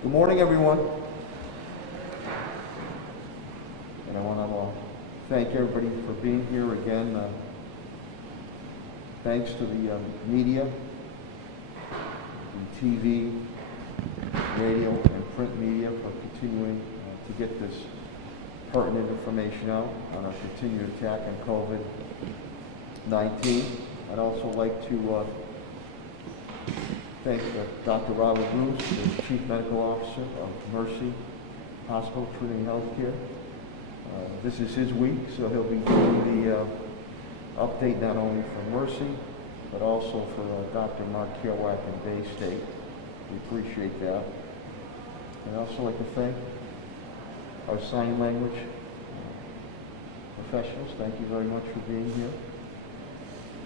Good morning, everyone. And I want to thank everybody for being here again. Thanks to the media, the TV, radio, and print media for continuing to get this pertinent information out on our continued attack on COVID-19. I'd also like to thank Dr. Robert Bruce, the Chief Medical Officer of Mercy Hospital Trinity Healthcare. This is his week, so he'll be doing the update not only for Mercy, but also for Dr. Mark Kerouac in Bay State. We appreciate that. I'd also like to thank our sign language professionals. Thank you very much for being here.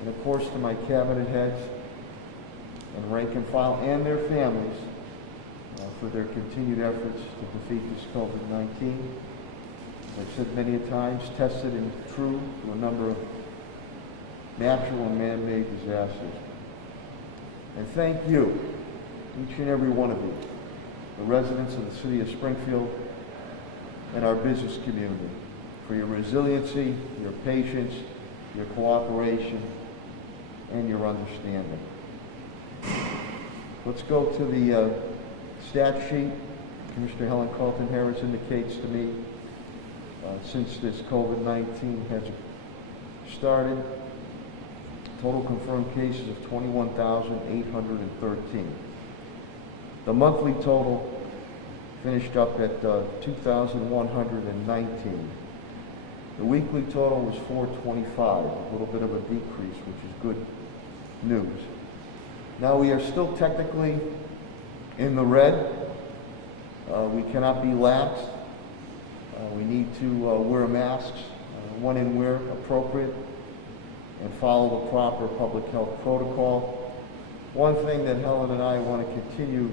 And of course to my cabinet heads and rank and file and their families for their continued efforts to defeat this COVID-19. As I've said many times, tested and true to a number of natural and man-made disasters. And thank you, each and every one of you, the residents of the city of Springfield and our business community, for your resiliency, your patience, your cooperation, and your understanding. Let's go to the stat sheet. Commissioner Helen Colton Harris indicates to me since this COVID-19 has started, total confirmed cases of 21,813. The monthly total finished up at 2,119. The weekly total was 425, a little bit of a decrease, which is good news. Now we are still technically in the red. We cannot be laxed. We need to wear masks when and where appropriate and follow the proper public health protocol. One thing that Helen and I want to continue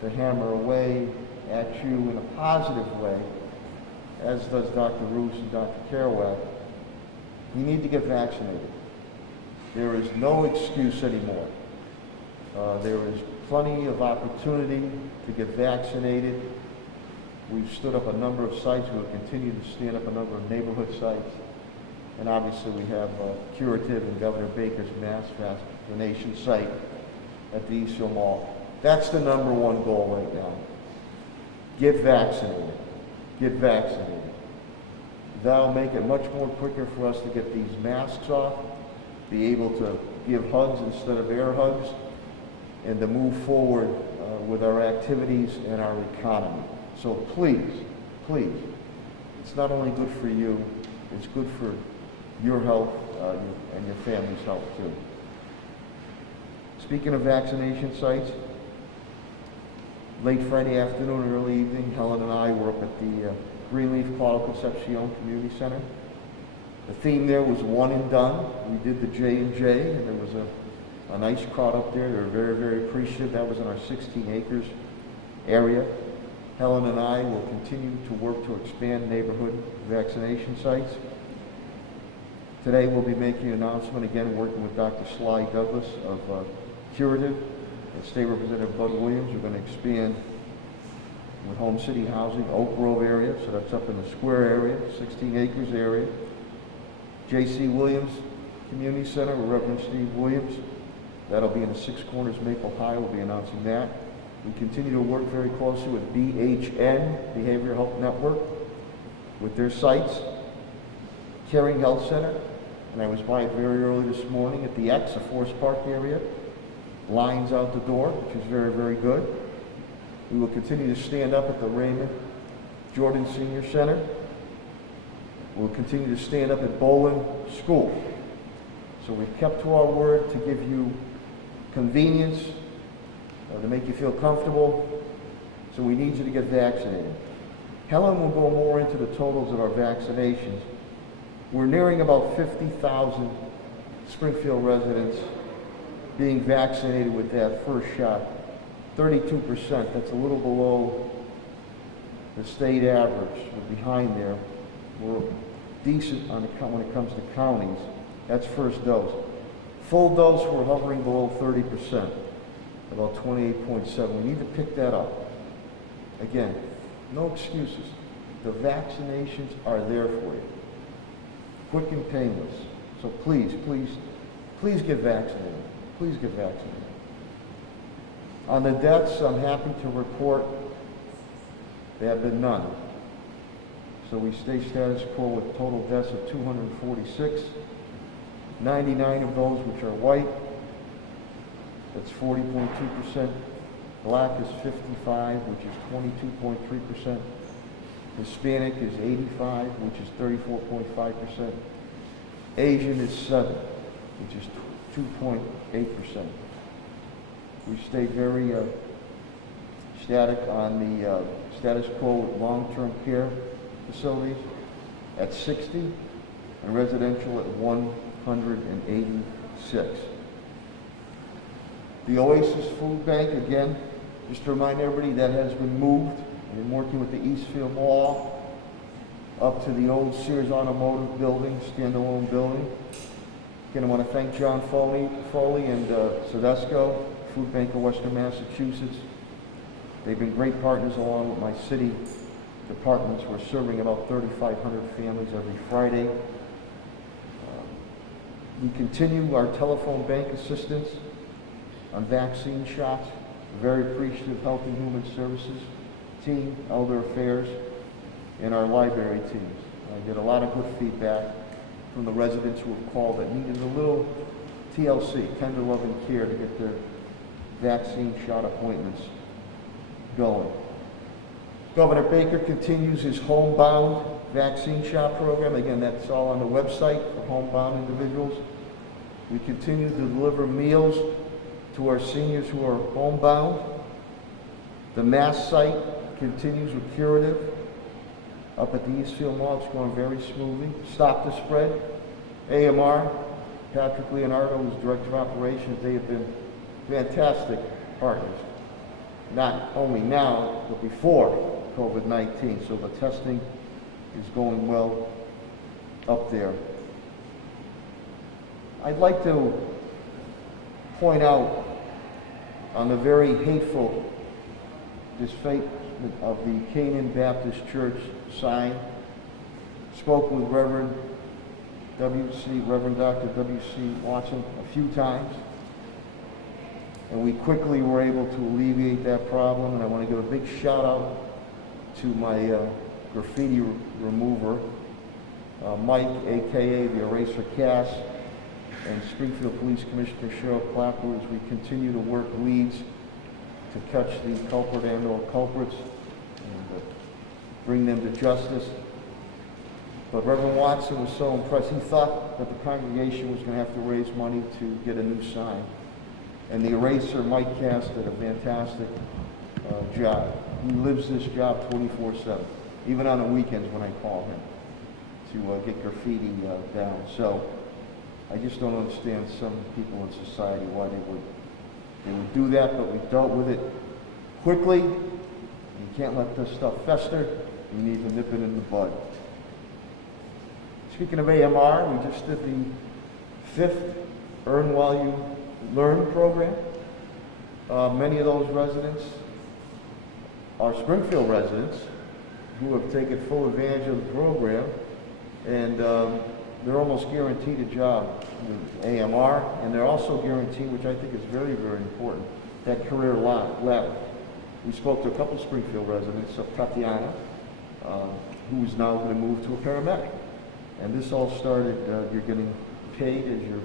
to hammer away at you in a positive way, as does Dr. Roos and Dr. Kerouac, you need to get vaccinated. There is no excuse anymore. There is plenty of opportunity to get vaccinated. We've stood up a number of sites. We'll continue to stand up a number of neighborhood sites. And obviously we have Curative and Governor Baker's mass vaccination site at the Eastville Mall. That's the number one goal right now. Get vaccinated. Get vaccinated. That'll make it much more quicker for us to get these masks off, be able to give hugs instead of air hugs, and to move forward with our activities and our economy. So please, please, it's not only good for you, it's good for your health and your family's health too. Speaking of vaccination sites, late Friday afternoon and early evening, Helen and I were up at the Greenleaf Paulo Concepcion Community Center. The theme there was one and done. We did the J&J, and there was a nice crowd up there. They were very, very appreciative. That was in our 16 acres area. Helen and I will continue to work to expand neighborhood vaccination sites. Today we'll be making an announcement, again working with Dr. Sly Douglas of Curative and State Representative Bud Williams. We're going to expand with Home City Housing, Oak Grove area, so that's up in the square area, 16 acres area. J.C. Williams Community Center with Reverend Steve Williams. That'll be in the Six Corners Maple High. We'll be announcing that. We continue to work very closely with BHN, Behavioral Health Network, with their sites. Caring Health Center, and I was by it very early this morning at the X, a Forest Park area. Lines out the door, which is very, very good. We will continue to stand up at the Raymond Jordan Senior Center. We'll continue to stand up at Boland School. So we've kept to our word to give you convenience, to make you feel comfortable. So we need you to get vaccinated. Helen will go more into the totals of our vaccinations. We're nearing about 50,000 Springfield residents being vaccinated with that first shot. 32%, that's a little below the state average. We're behind there. We're decent on when it comes to counties. That's first dose. Full dose, we're hovering below 30%, about 28.7. We need to pick that up. Again, no excuses. The vaccinations are there for you. Quick and painless. So please, please, please get vaccinated. Please get vaccinated. On the deaths, I'm happy to report there have been none. So we stay status quo with total deaths of 246. 99 of those which are white. That's 40.2%. Black is 55, which is 22.3%. Hispanic is 85, which is 34.5%. Asian is 7, which is 2.8%. We stay very static on the status quo with long-term care facilities at 60 and residential at 186. The Oasis Food Bank, again, just to remind everybody, that has been moved. We've been working with the Eastfield Mall up to the old Sears Automotive building, standalone building. Again, I want to thank John Foley and Sedesco, Food Bank of Western Massachusetts. They've been great partners along with my city departments. We're serving about 3,500 families every Friday. We continue our telephone bank assistance on vaccine shots. Very appreciative Health and Human Services team, Elder Affairs, and our library teams. I get a lot of good feedback from the residents who have called that needed a little TLC, tender loving care, to get their vaccine shot appointments going. Governor Baker continues his homebound vaccine shot program. Again, that's all on the website for homebound individuals. We continue to deliver meals to our seniors who are homebound. The Mass site continues with curative up at the Eastfield Mall. It's going very smoothly. Stop the Spread. AMR, Patrick Leonardo, who's Director of Operations, they have been fantastic partners. Not only now, but before COVID-19. So the testing is going well up there. I'd like to point out on the very hateful disfigurement of the Canaan Baptist Church sign. Spoke with Reverend Dr. W.C. Watson a few times, and we quickly were able to alleviate that problem. And I want to give a big shout out to my graffiti remover, Mike, aka the Eraser Cass, and Springfield Police Commissioner Cheryl Clapper, as we continue to work leads to catch the culprit and or culprits and bring them to justice. But Reverend Watson was so impressed. He thought that the congregation was going to have to raise money to get a new sign. And the eraser, Mike Cass, did a fantastic job. He lives this job 24/7, even on the weekends when I call him to get graffiti down. So I just don't understand some people in society why they would do that, but we dealt with it quickly. You can't let this stuff fester. You need to nip it in the bud. Speaking of AMR, we just did the 5th Earn While You Learn program. Many of those residents are Springfield residents who have taken full advantage of the program, and they're almost guaranteed a job with AMR, and they're also guaranteed, which I think is very, very important, that career ladder. We spoke to a couple of Springfield residents, Tatiana, who is now going to move to a paramedic. And this all started, you're getting paid as you're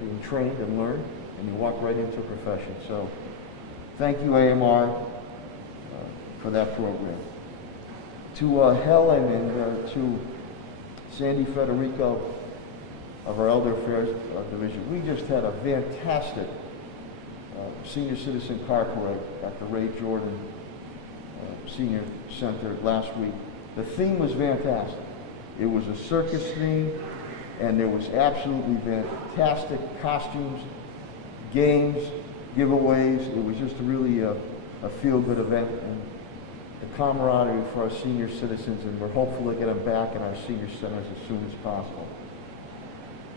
being trained and learned, and you walk right into a profession. So thank you, AMR, for that program. To Helen and to Sandy Federico of our Elder Affairs Division, we just had a fantastic senior citizen car parade at the Ray Jordan Senior Center last week. The theme was fantastic. It was a circus theme, and there was absolutely fantastic costumes, games, giveaways. It was just really a feel-good event, and the camaraderie for our senior citizens, and we're hopeful to get them back in our senior centers as soon as possible.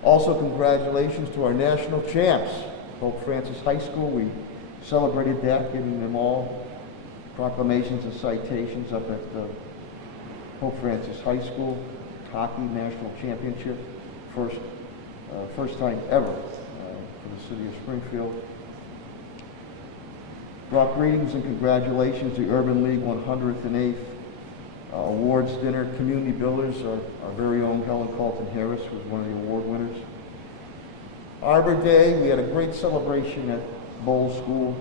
Also, congratulations to our national champs, Pope Francis High School. We celebrated that, giving them all Proclamations and citations up at Pope Francis High School, hockey national championship, first time ever for the city of Springfield. Brought greetings and congratulations to Urban League 108th Awards Dinner. Community Builders, our very own Helen Colton Harris was one of the award winners. Arbor Day, we had a great celebration at Bowles School.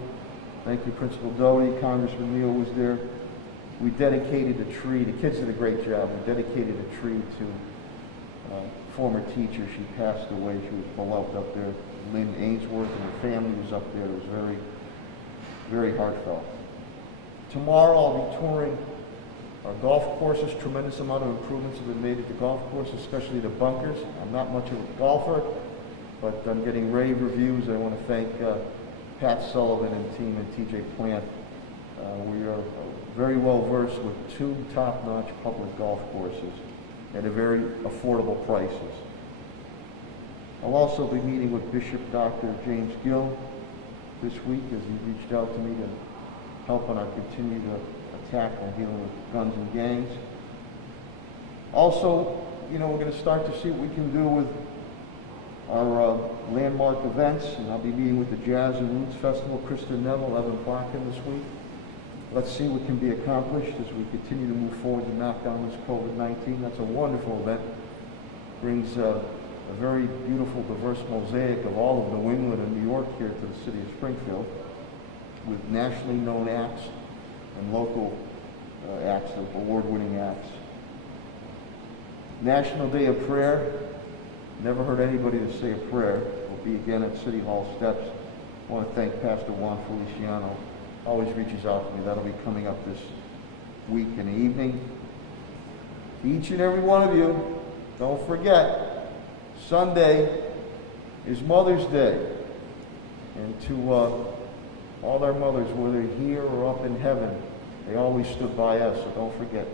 Thank you, Principal Doty. Congressman Neal was there. We dedicated a tree. The kids did a great job. We dedicated a tree to former teacher. She passed away. She was beloved up there. Lynn Ainsworth and her family was up there. It was very, very heartfelt. Tomorrow I'll be touring our golf courses. Tremendous amount of improvements have been made at the golf courses, especially the bunkers. I'm not much of a golfer, but I'm getting rave reviews. I want to thank Pat Sullivan and team and TJ Plant. We are very well versed with 2 top-notch public golf courses at a very affordable prices. I'll also be meeting with Bishop Dr. James Gill this week as he reached out to me to help on our continued attack on dealing with guns and gangs. Also, we're going to start to see what we can do with our landmark events, and I'll be meeting with the Jazz and Roots Festival, Kristen Neville, Evan Plotkin this week. Let's see what can be accomplished as we continue to move forward to knock down this COVID-19. That's a wonderful event. Brings a very beautiful, diverse mosaic of all of New England and New York here to the city of Springfield, with nationally known acts and local acts, of award-winning acts. National Day of Prayer. Never heard anybody to say a prayer. Will be again at City Hall steps. I want to thank Pastor Juan Feliciano. Always reaches out to me. That'll be coming up this week in the evening. Each and every one of you, don't forget, Sunday is Mother's Day. And to all our mothers, whether here or up in heaven, they always stood by us, so don't forget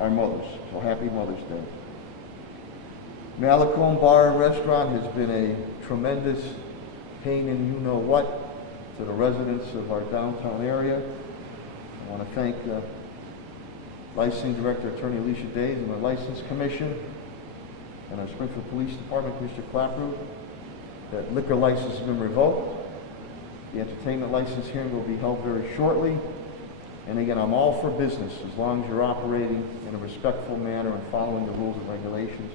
our mothers. So happy Mother's Day. Malacombe Bar and Restaurant has been a tremendous pain in you-know-what to the residents of our downtown area. I want to thank Licensing Director Attorney Alicia Days and the License Commission and our Springfield Police Department, Commissioner Clapper, that liquor license has been revoked. The entertainment license hearing will be held very shortly. And again, I'm all for business as long as you're operating in a respectful manner and following the rules and regulations.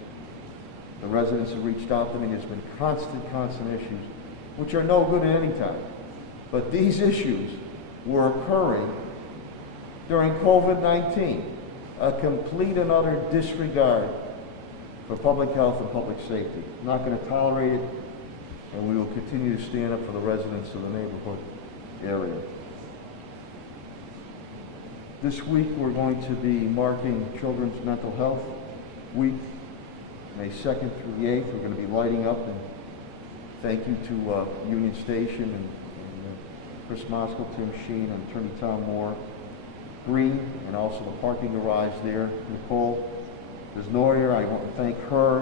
The residents have reached out to me. There's been constant issues, which are no good at any time. But these issues were occurring during COVID-19, a complete and utter disregard for public health and public safety. I'm not going to tolerate it, and we will continue to stand up for the residents of the neighborhood area. This week we're going to be marking Children's Mental Health Week, May 2nd through the 8th. We're going to be lighting up, and thank you to Union Station and Chris Moskal, Tim Sheen, and Attorney Tom Moore, Green, and also the parking garage there. Nicole Desnoyer, I want to thank her.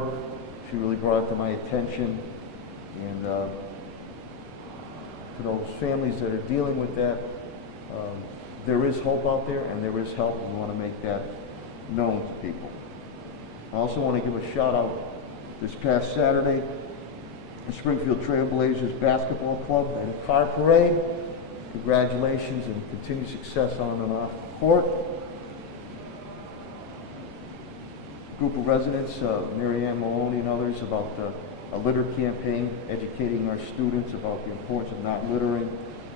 She really brought it to my attention. And to those families that are dealing with that, there is hope out there and there is help, and we want to make that known to people. I also want to give a shout out this past Saturday, the Springfield Trailblazers Basketball Club and a car parade. Congratulations and continued success on and off the court. Group of residents, Mary Ann Maloney and others, about a litter campaign, educating our students about the importance of not littering.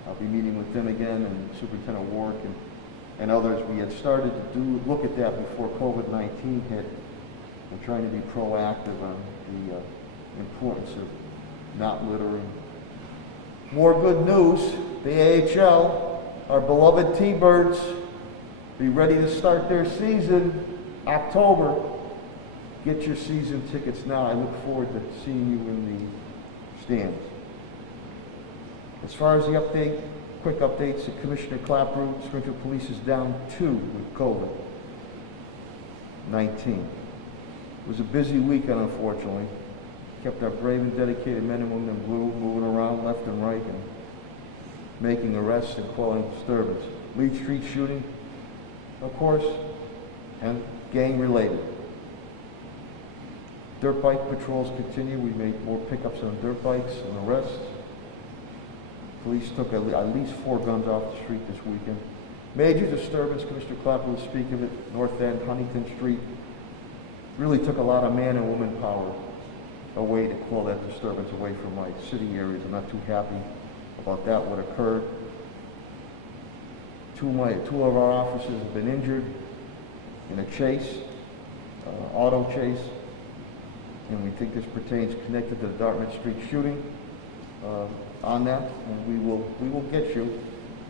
I'll be meeting with them again, and Superintendent Warwick and others. We had started to look at that before COVID-19 hit, and trying to be proactive on the importance of not littering. More good news, the AHL, our beloved T-Birds, be ready to start their season October. Get your season tickets now. I look forward to seeing you in the stands. As far as the update, quick updates, Commissioner Clapper, Springfield Police is down 2 with COVID-19. It was a busy weekend, unfortunately. Kept our brave and dedicated men and women in blue moving around left and right and making arrests and quelling disturbance. Lead Street shooting, of course, and gang related. Dirt bike patrols continue. We made more pickups on dirt bikes and arrests. Police took at least 4 guns off the street this weekend. Major disturbance, Commissioner Clapper will speak of it, North End, Huntington Street. Really took a lot of man and woman power away to call that disturbance away from my city areas. I'm not too happy about that, what occurred. Two of our officers have been injured in a chase, auto chase, and we think this pertains connected to the Dartmouth Street shooting. On that, and we will get you.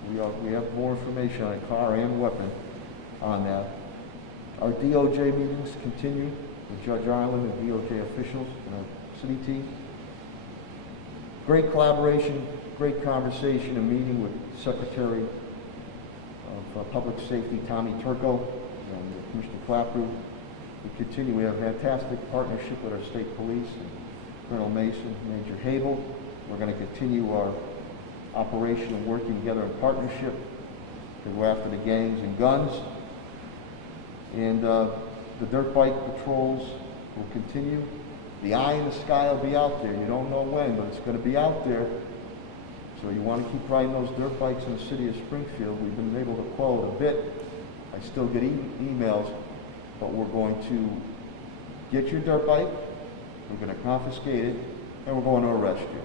We have more information on a car and weapon on that. Our DOJ meetings continue with Judge Ireland and DOJ officials and our city team. Great collaboration, great conversation, and meeting with Secretary of Public Safety Tommy Turco and Commissioner Clapper. We continue. We have a fantastic partnership with our state police and Colonel Mason, Major Habel. We're going to continue our operation and working together in partnership to go after the gangs and guns. And the dirt bike patrols will continue. The eye in the sky will be out there. You don't know when, but it's going to be out there. So you want to keep riding those dirt bikes in the city of Springfield. We've been able to quell it a bit. I still get emails, but we're going to get your dirt bike, we're going to confiscate it, and we're going to arrest you.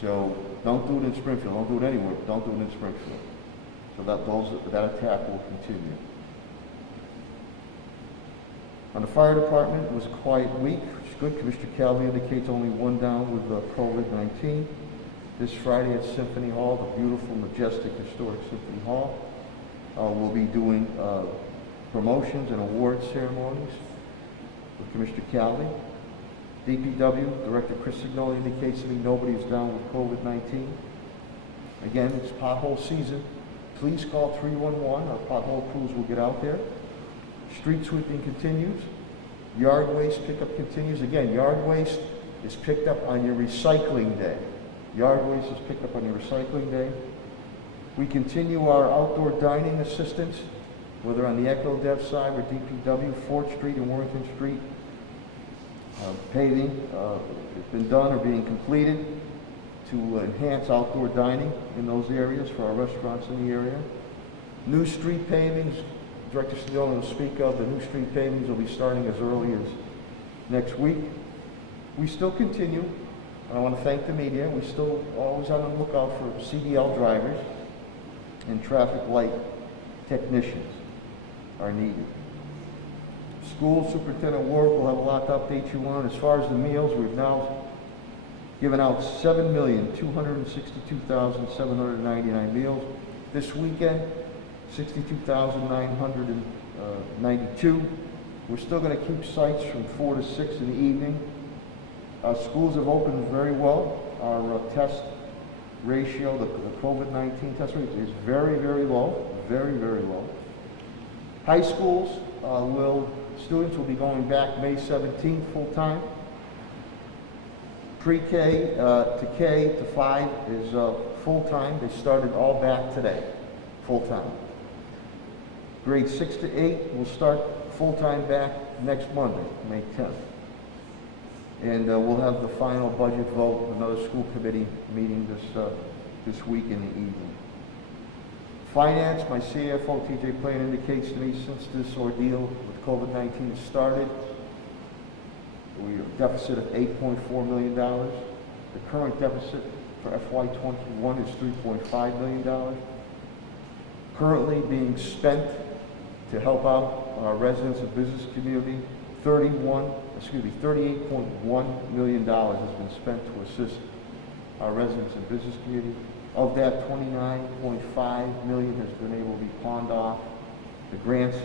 So don't do it in Springfield. Don't do it anywhere. Don't do it in Springfield. So that attack will continue. On the fire department, it was a quiet week, which is good. Commissioner Calvi indicates only 1 down with COVID-19. This Friday at Symphony Hall, the beautiful, majestic, historic Symphony Hall, we'll be doing promotions and awards ceremonies with Commissioner Calvi. DPW Director Chris Signoli indicates to me nobody is down with COVID-19. Again, it's pothole season. Please call 311. Our pothole crews will get out there. Street sweeping continues. Yard waste pickup continues. Again, yard waste is picked up on your recycling day. Yard waste is picked up on your recycling day. We continue our outdoor dining assistance, whether on the Echo Dev side or DPW, 4th Street and Warrington Street. Paving has been done or being completed to enhance outdoor dining in those areas for our restaurants in the area. New street pavings, Director Signoli will speak of. The new street pavings will be starting as early as next week. We still continue, and I want to thank the media. We still always on the lookout for CDL drivers and traffic light technicians are needed. School Superintendent Warwick will have a lot to update you on. As far as the meals, we've now given out 7,262,799 meals. This weekend, 62,992. We're still going to keep sites from 4 to 6 in the evening. Schools have opened very well. Our test ratio, the COVID-19 test rate is very, very low, very, very low. High schools students will be going back May 17th full-time. Pre-K to K to 5 is full-time. They started all back today, full-time. Grades 6 to 8 will start full-time back next Monday, May 10th. And we'll have the final budget vote, another school committee meeting this week in the evening. Finance, my CFO, TJ Plan, indicates to me since this ordeal with COVID-19 started, we have a deficit of $8.4 million. The current deficit for FY21 is $3.5 million. Currently being spent to help out our residents and business community, $38.1 million has been spent to assist our residents and business community. Of that, $29.5 million has been able to be pawned off the grants,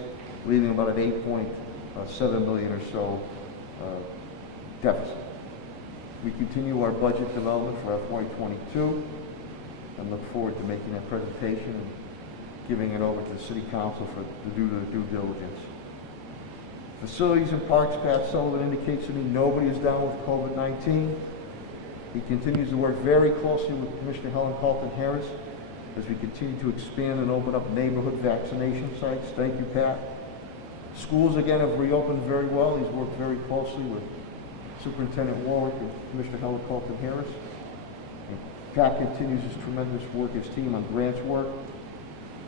leaving about an $8.7 million or so deficit. We continue our budget development for FY22 and look forward to making that presentation and giving it over to the City Council for the due diligence. Facilities and Parks, Pat Sullivan indicates to me nobody is down with COVID-19. He continues to work very closely with Commissioner Helen Carlton Harris as we continue to expand and open up neighborhood vaccination sites. Thank you, Pat. Schools, again, have reopened very well. He's worked very closely with Superintendent Warwick and Commissioner Heller Colton Harris. And Pat continues his tremendous work, his team, on grants work.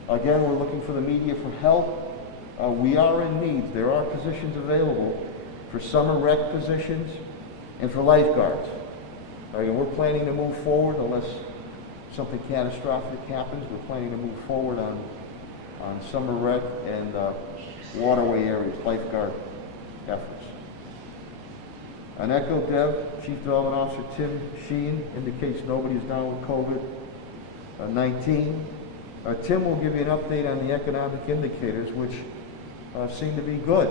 Again, we're looking for the media for help. We are in need. There are positions available for summer rec positions and for lifeguards. We're planning to move forward unless something catastrophic happens. We're planning to move forward on summer rec and waterway areas, lifeguard efforts. On Echo Dev, Chief Development Officer Tim Sheen indicates nobody is down with COVID-19. Tim will give you an update on the economic indicators, which seem to be good,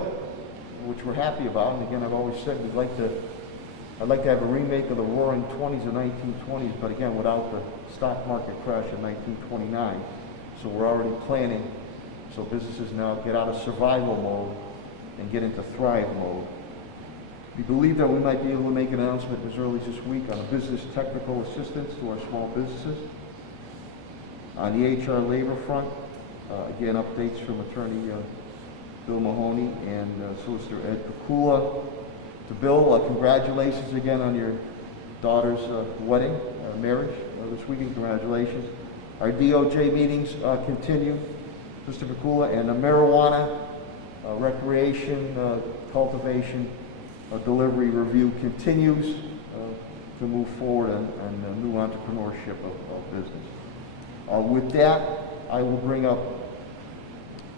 which we're happy about. And again, I've always said I'd like to have a remake of the Roaring 20s and 1920s, but again, without the stock market crash in 1929. So we're already planning so businesses now get out of survival mode and get into thrive mode. We believe that we might be able to make an announcement as early as this week on a business technical assistance to our small businesses. On the HR labor front, again, updates from Attorney Bill Mahoney and Solicitor Ed Pakula. To Bill, congratulations again on your daughter's wedding, marriage this weekend. Congratulations. Our DOJ meetings continue. Mr. Pakula, and the marijuana, recreation, cultivation, delivery review continues to move forward on the new entrepreneurship of business. With that, I will bring up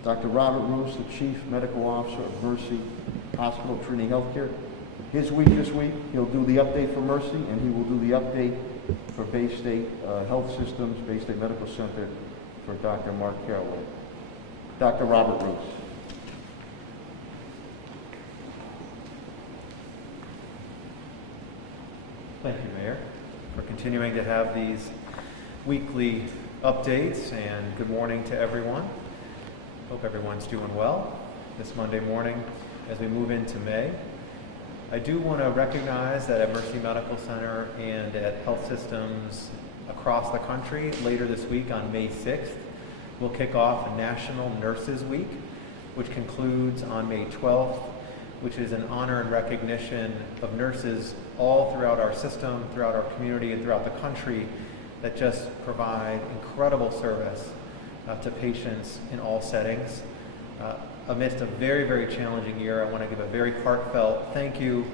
Dr. Robert Roos, the Chief Medical Officer of Mercy Hospital Trinity Healthcare. His week this week, he'll do the update for Mercy, and he will do the update for Bay State Health Systems, Bay State Medical Center for Dr. Mark Carraway. Dr. Robert Roos. Thank you, Mayor, for continuing to have these weekly updates, and good morning to everyone. Hope everyone's doing well this Monday morning as we move into May. I do want to recognize that at Mercy Medical Center and at health systems across the country, later this week on May 6th, we'll kick off National Nurses Week, which concludes on May 12th, which is an honor and recognition of nurses all throughout our system, throughout our community, and throughout the country that just provide incredible service to patients in all settings. Amidst a very, very challenging year, I want to give a very heartfelt thank you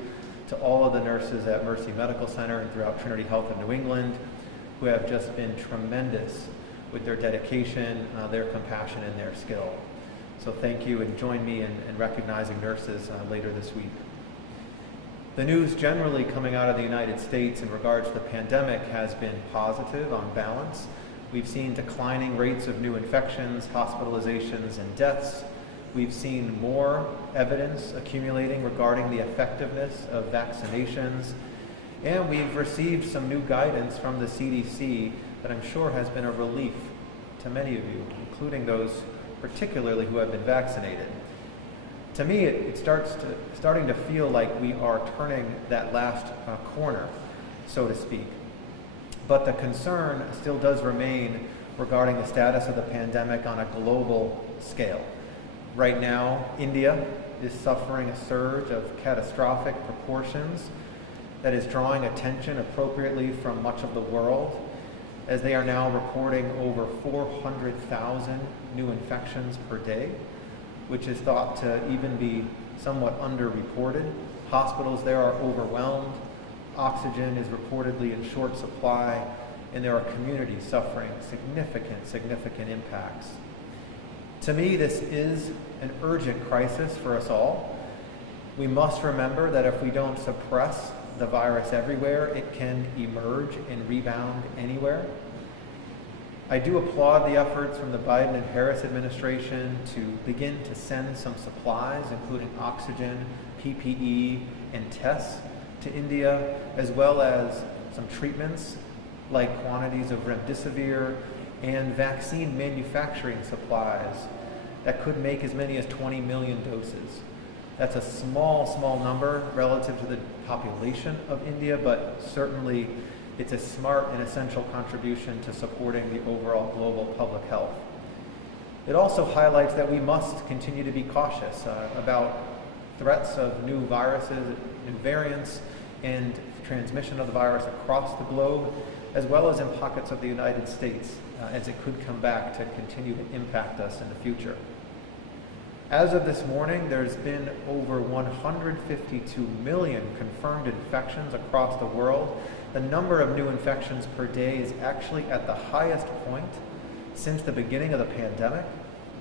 to all of the nurses at Mercy Medical Center and throughout Trinity Health in New England who have just been tremendous with their dedication, their compassion, and their skill. So thank you, and join me in recognizing nurses later this week. The news generally coming out of the United States in regards to the pandemic has been positive on balance. We've seen declining rates of new infections, hospitalizations, and deaths. We've seen more evidence accumulating regarding the effectiveness of vaccinations, and we've received some new guidance from the CDC that I'm sure has been a relief to many of you, including those particularly who have been vaccinated. To me, it's starting to feel like we are turning that last corner, so to speak. But the concern still does remain regarding the status of the pandemic on a global scale. Right now, India is suffering a surge of catastrophic proportions that is drawing attention appropriately from much of the world, as they are now reporting over 400,000 new infections per day, which is thought to even be somewhat underreported. Hospitals there are overwhelmed, oxygen is reportedly in short supply, and there are communities suffering significant impacts. To me, this is an urgent crisis for us all. We must remember that if we don't suppress the virus everywhere, it can emerge and rebound anywhere. I do applaud the efforts from the Biden and Harris administration to begin to send some supplies, including oxygen, PPE, and tests to India, as well as some treatments like quantities of remdesivir and vaccine manufacturing supplies that could make as many as 20 million doses. That's a small number relative to the population of India, but certainly It's a smart and essential contribution to supporting the overall global public health. It also highlights that we must continue to be cautious about threats of new viruses, new variants, and transmission of the virus across the globe, as well as in pockets of the United States, as it could come back to continue to impact us in the future. As of this morning, there's been over 152 million confirmed infections across the world. The number of new infections per day is actually at the highest point since the beginning of the pandemic,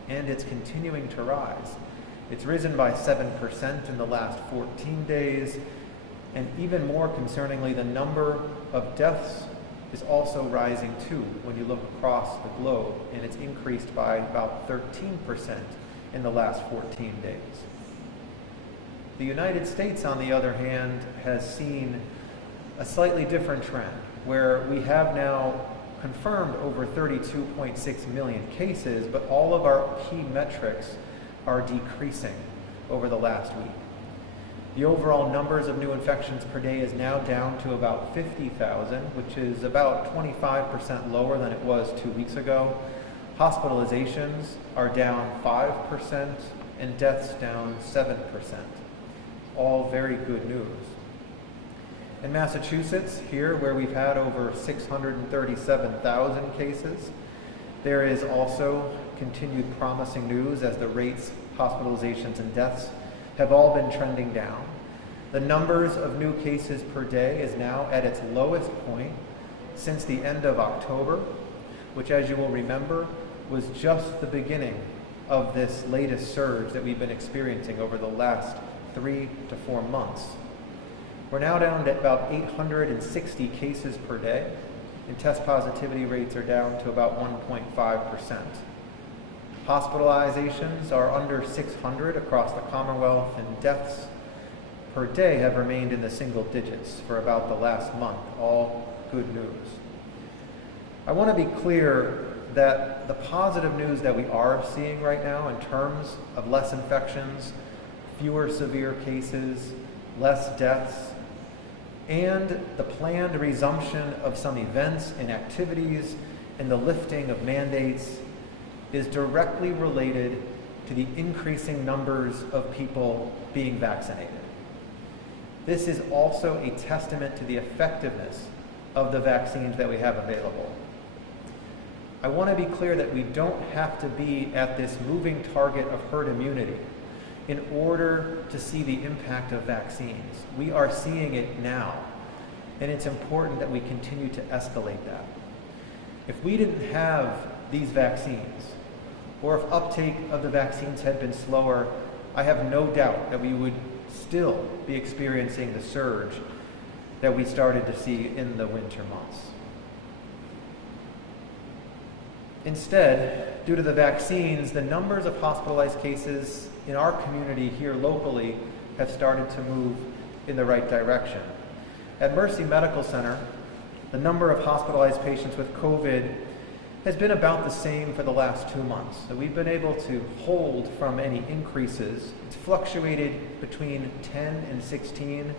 and it's continuing to rise. It's risen by 7% in the last 14 days, and even more concerningly, the number of deaths is also rising too when you look across the globe, and it's increased by about 13% in the last 14 days. The United States, on the other hand, has seen a slightly different trend, where we have now confirmed over 32.6 million cases, but all of our key metrics are decreasing over the last week. The overall numbers of new infections per day is now down to about 50,000, which is about 25% lower than it was 2 weeks ago. Hospitalizations are down 5% and deaths down 7%. All very good news. In Massachusetts, here where we've had over 637,000 cases, there is also continued promising news as the rates, hospitalizations, and deaths have all been trending down. The numbers of new cases per day is now at its lowest point since the end of October, which, as you will remember, was just the beginning of this latest surge that we've been experiencing over the last 3 to 4 months. We're now down to about 860 cases per day, and test positivity rates are down to about 1.5%. Hospitalizations are under 600 across the Commonwealth, and deaths per day have remained in the single digits for about the last month. All good news. I want to be clear that the positive news that we are seeing right now in terms of less infections, fewer severe cases, less deaths, and the planned resumption of some events and activities and the lifting of mandates is directly related to the increasing numbers of people being vaccinated. This is also a testament to the effectiveness of the vaccines that we have available. I want to be clear that we don't have to be at this moving target of herd immunity in order to see the impact of vaccines. We are seeing it now, and it's important that we continue to escalate that. If we didn't have these vaccines, or if uptake of the vaccines had been slower, I have no doubt that we would still be experiencing the surge that we started to see in the winter months. Instead, due to the vaccines, the numbers of hospitalized cases in our community here locally have started to move in the right direction. At Mercy Medical Center, the number of hospitalized patients with COVID has been about the same for the last 2 months. So we've been able to hold from any increases. It's fluctuated between 10 and 16.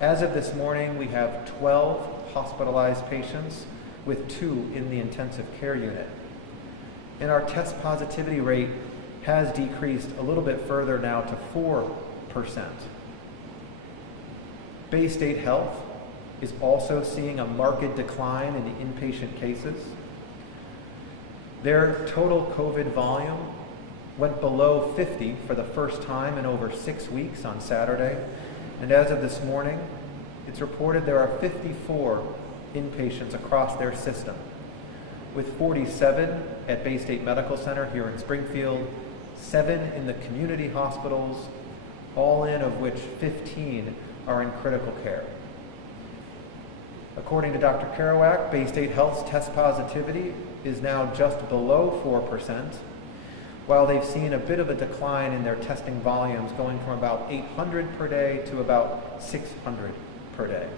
As of this morning, we have 12 hospitalized patients with 2 in the intensive care unit. And our test positivity rate has decreased a little bit further now to 4%. Bay State Health is also seeing a marked decline in the inpatient cases. Their total COVID volume went below 50 for the first time in over 6 weeks on Saturday. And as of this morning, it's reported there are 54 inpatients across their system, with 47 at Bay State Medical Center here in Springfield, 7 in the community hospitals, all in of which 15 are in critical care. According to Dr. Kerouac, Bay State Health's test positivity is now just below 4%, while they've seen a bit of a decline in their testing volumes, going from about 800 per day to about 600 per day.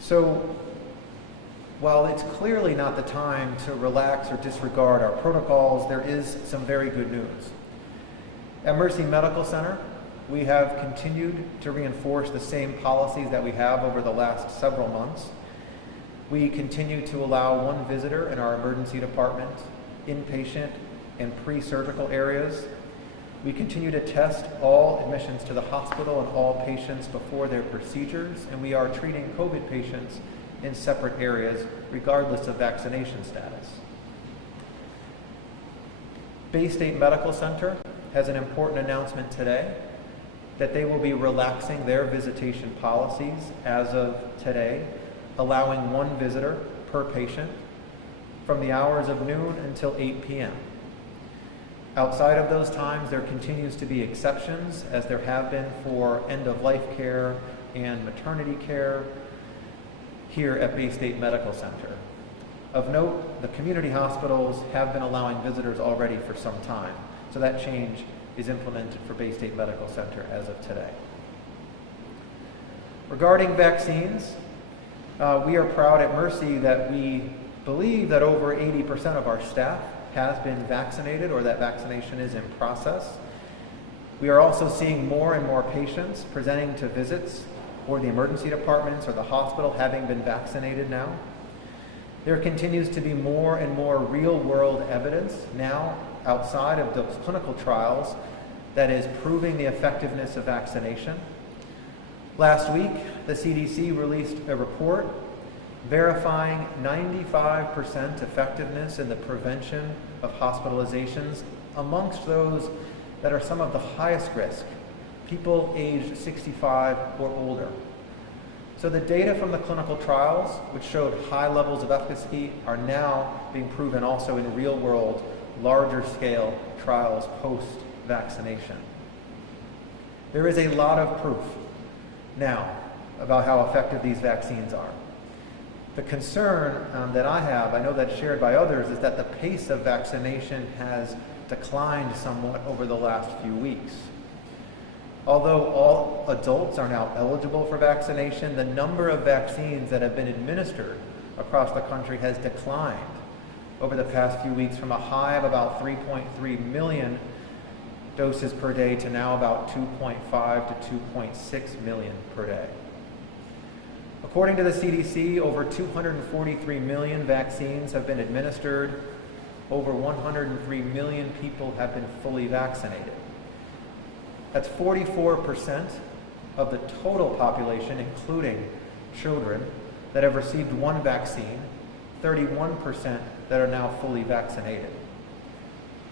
So, while it's clearly not the time to relax or disregard our protocols, there is some very good news. At Mercy Medical Center, we have continued to reinforce the same policies that we have over the last several months. We continue to allow one visitor in our emergency department, inpatient and pre-surgical areas. We continue to test all admissions to the hospital and all patients before their procedures, and we are treating COVID patients in separate areas regardless of vaccination status. Bay State Medical Center has an important announcement today that they will be relaxing their visitation policies as of today, allowing one visitor per patient from the hours of noon until 8 p.m. Outside of those times, there continues to be exceptions, as there have been for end-of-life care and maternity care here at Bay State Medical Center. Of note, the community hospitals have been allowing visitors already for some time, so that change is implemented for Bay State Medical Center as of today. Regarding vaccines, we are proud at Mercy that we believe that over 80% of our staff has been vaccinated, or that vaccination is in process. We are also seeing more and more patients presenting to visits or the emergency departments or the hospital having been vaccinated now. There continues to be more and more real-world evidence now outside of those clinical trials that is proving the effectiveness of vaccination. Last week, the CDC released a report verifying 95% effectiveness in the prevention of hospitalizations amongst those that are some of the highest risk, people aged 65 or older. So the data from the clinical trials, which showed high levels of efficacy, are now being proven also in real-world, larger-scale trials post-vaccination. There is a lot of proof now about how effective these vaccines are. The concern that I have, I know that's shared by others, is that the pace of vaccination has declined somewhat over the last few weeks. Although all adults are now eligible for vaccination, the number of vaccines that have been administered across the country has declined over the past few weeks from a high of about 3.3 million doses per day to now about 2.5 to 2.6 million per day. According to the CDC, over 243 million vaccines have been administered. Over 103 million people have been fully vaccinated. That's 44% of the total population, including children, that have received one vaccine, 31% that are now fully vaccinated.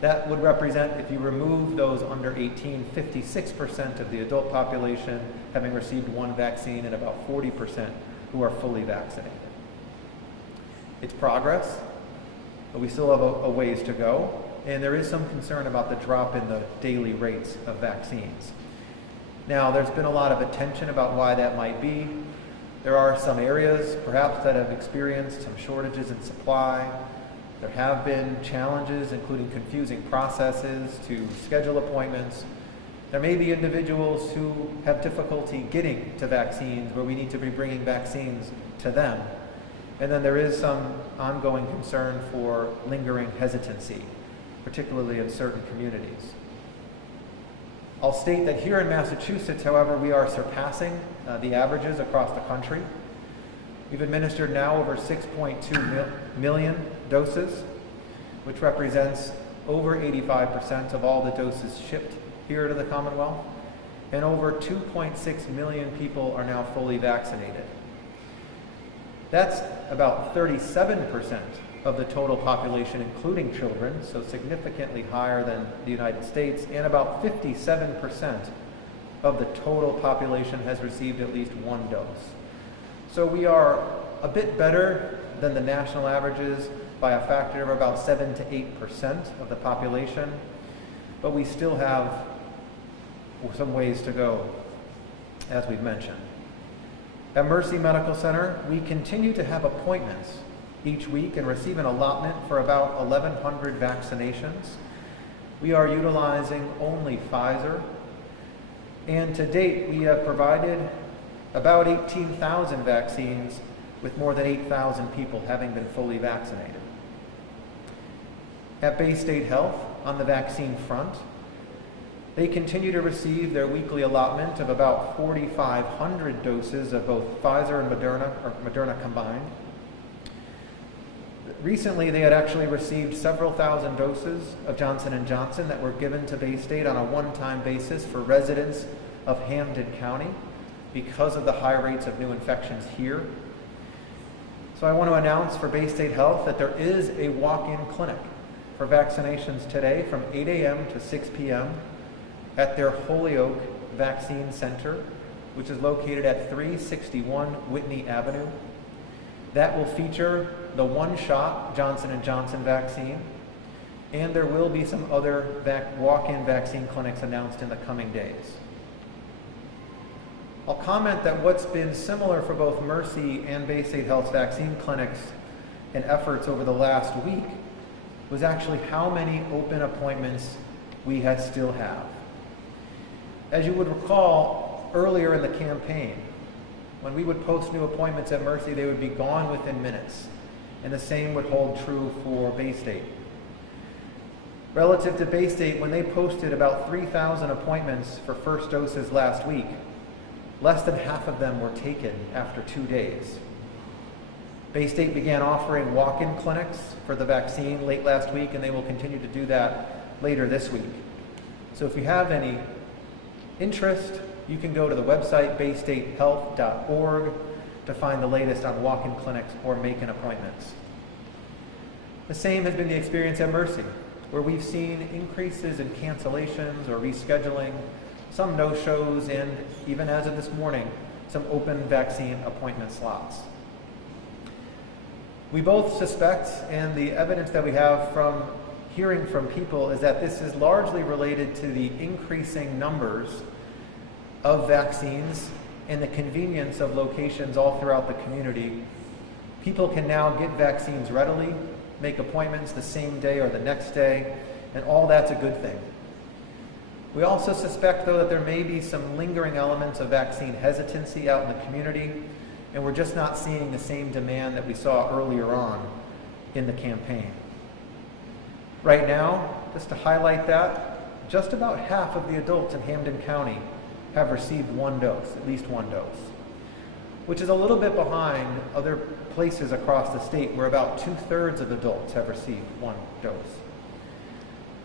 That would represent, if you remove those under 18, 56% of the adult population having received one vaccine and about 40% who are fully vaccinated. It's progress, but we still have a ways to go. And there is some concern about the drop in the daily rates of vaccines. Now, there's been a lot of attention about why that might be. There are some areas, perhaps, that have experienced some shortages in supply. There have been challenges, including confusing processes to schedule appointments. There may be individuals who have difficulty getting to vaccines where we need to be bringing vaccines to them. And then there is some ongoing concern for lingering hesitancy, particularly in certain communities. I'll state that here in Massachusetts, however, we are surpassing the averages across the country. We've administered now over 6.2 million doses, which represents over 85% of all the doses shipped here to the Commonwealth, and over 2.6 million people are now fully vaccinated. That's about 37% of the total population, including children, so significantly higher than the United States, and about 57% of the total population has received at least one dose. So we are a bit better than the national averages by a factor of about 7 to 8% of the population, but we still have some ways to go, as we've mentioned. At Mercy Medical Center, we continue to have appointments each week and receive an allotment for about 1,100 vaccinations. We are utilizing only Pfizer, and to date we have provided about 18,000 vaccines, with more than 8,000 people having been fully vaccinated. At Bay State Health, on the vaccine front, They continue to receive their weekly allotment of about 4,500 doses of both Pfizer and Moderna, or Moderna combined. Recently, they had actually received several thousand doses of Johnson & Johnson that were given to Bay State on a one-time basis for residents of Hampden County because of the high rates of new infections here. So I want to announce for Bay State Health that there is a walk-in clinic for vaccinations today from 8 a.m. to 6 p.m. at their Holyoke Vaccine Center, which is located at 361 Whitney Avenue. That will feature the one-shot Johnson & Johnson vaccine, and there will be some other walk-in vaccine clinics announced in the coming days. I'll comment that what's been similar for both Mercy and Bay State Health's vaccine clinics and efforts over the last week was actually how many open appointments we still have. As you would recall, earlier in the campaign, when we would post new appointments at Mercy, they would be gone within minutes, and the same would hold true for Bay State. Relative to Bay State, when they posted about 3,000 appointments for first doses last week, less than half of them were taken after 2 days. Bay State began offering walk-in clinics for the vaccine late last week, and they will continue to do that later this week. So if you have any interest, you can go to the website baystatehealth.org to find the latest on walk-in clinics or make-in appointments. The same has been the experience at Mercy, where we've seen increases in cancellations or rescheduling, some no-shows, and even as of this morning, some open vaccine appointment slots. We both suspect, and the evidence that we have from hearing from people is that this is largely related to the increasing numbers of vaccines and the convenience of locations all throughout the community. People can now get vaccines readily, make appointments the same day or the next day, and all that's a good thing. We also suspect, though, that there may be some lingering elements of vaccine hesitancy out in the community, and we're just not seeing the same demand that we saw earlier on in the campaign. Right now, just to highlight that, just about half of the adults in Hampden County have received one dose, at least one dose, which is a little bit behind other places across the state where about 2/3 of adults have received one dose.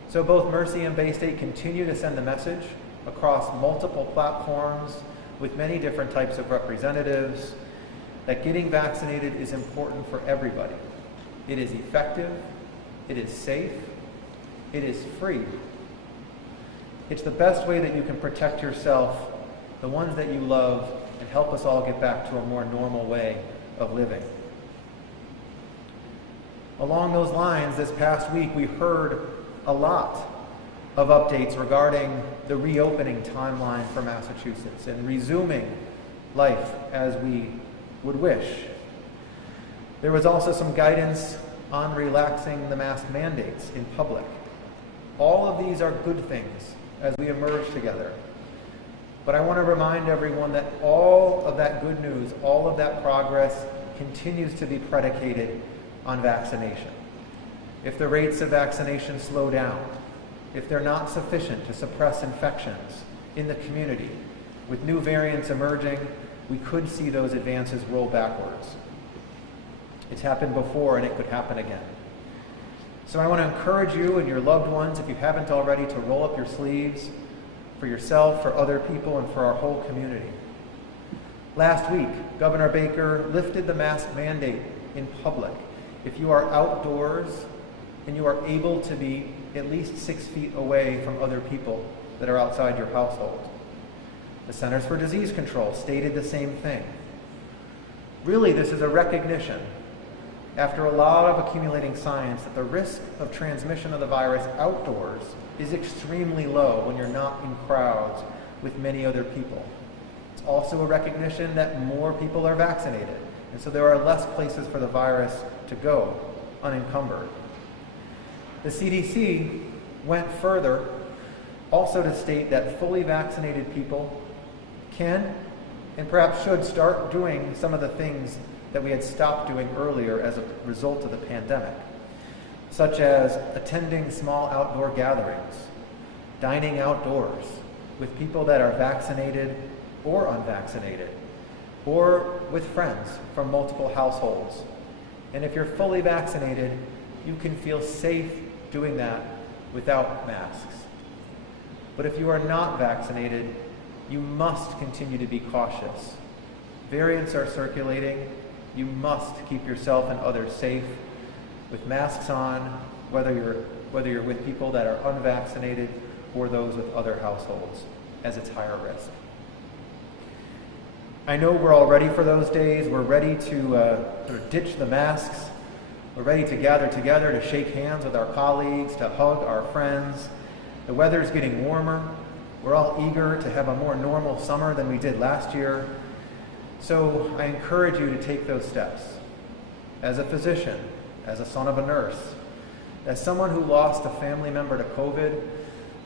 So both Mercy and Bay State continue to send the message across multiple platforms with many different types of representatives that getting vaccinated is important for everybody. It is effective, it is safe, it is free. It's the best way that you can protect yourself, the ones that you love, and help us all get back to a more normal way of living. Along those lines, this past week we heard a lot of updates regarding the reopening timeline for Massachusetts and resuming life as we would wish. There was also some guidance on relaxing the mask mandates in public. All of these are good things as we emerge together. But I want to remind everyone that all of that good news, all of that progress continues to be predicated on vaccination. If the rates of vaccination slow down, if they're not sufficient to suppress infections in the community, with new variants emerging, we could see those advances roll backwards. It's happened before and it could happen again. So I want to encourage you and your loved ones, if you haven't already, to roll up your sleeves for yourself, for other people, and for our whole community. Last week, Governor Baker lifted the mask mandate in public. If you are outdoors and you are able to be at least 6 feet away from other people that are outside your household. The Centers for Disease Control stated the same thing. Really, this is a recognition, after a lot of accumulating science, that the risk of transmission of the virus outdoors is extremely low when you're not in crowds with many other people. It's also a recognition that more people are vaccinated, and so there are less places for the virus to go unencumbered. The CDC went further also to state that fully vaccinated people can and perhaps should start doing some of the things that we had stopped doing earlier as a result of the pandemic, such as attending small outdoor gatherings, dining outdoors with people that are vaccinated or unvaccinated, or with friends from multiple households. And if you're fully vaccinated, you can feel safe doing that without masks. But if you are not vaccinated, you must continue to be cautious. Variants are circulating. You must keep yourself and others safe with masks on, whether you're with people that are unvaccinated or those with other households, as it's higher risk. I know we're all ready for those days. We're ready to sort of ditch the masks. We're ready to gather together, to shake hands with our colleagues, to hug our friends. The weather's getting warmer. We're all eager to have a more normal summer than we did last year. So I encourage you to take those steps. As a physician, as a son of a nurse, as someone who lost a family member to COVID,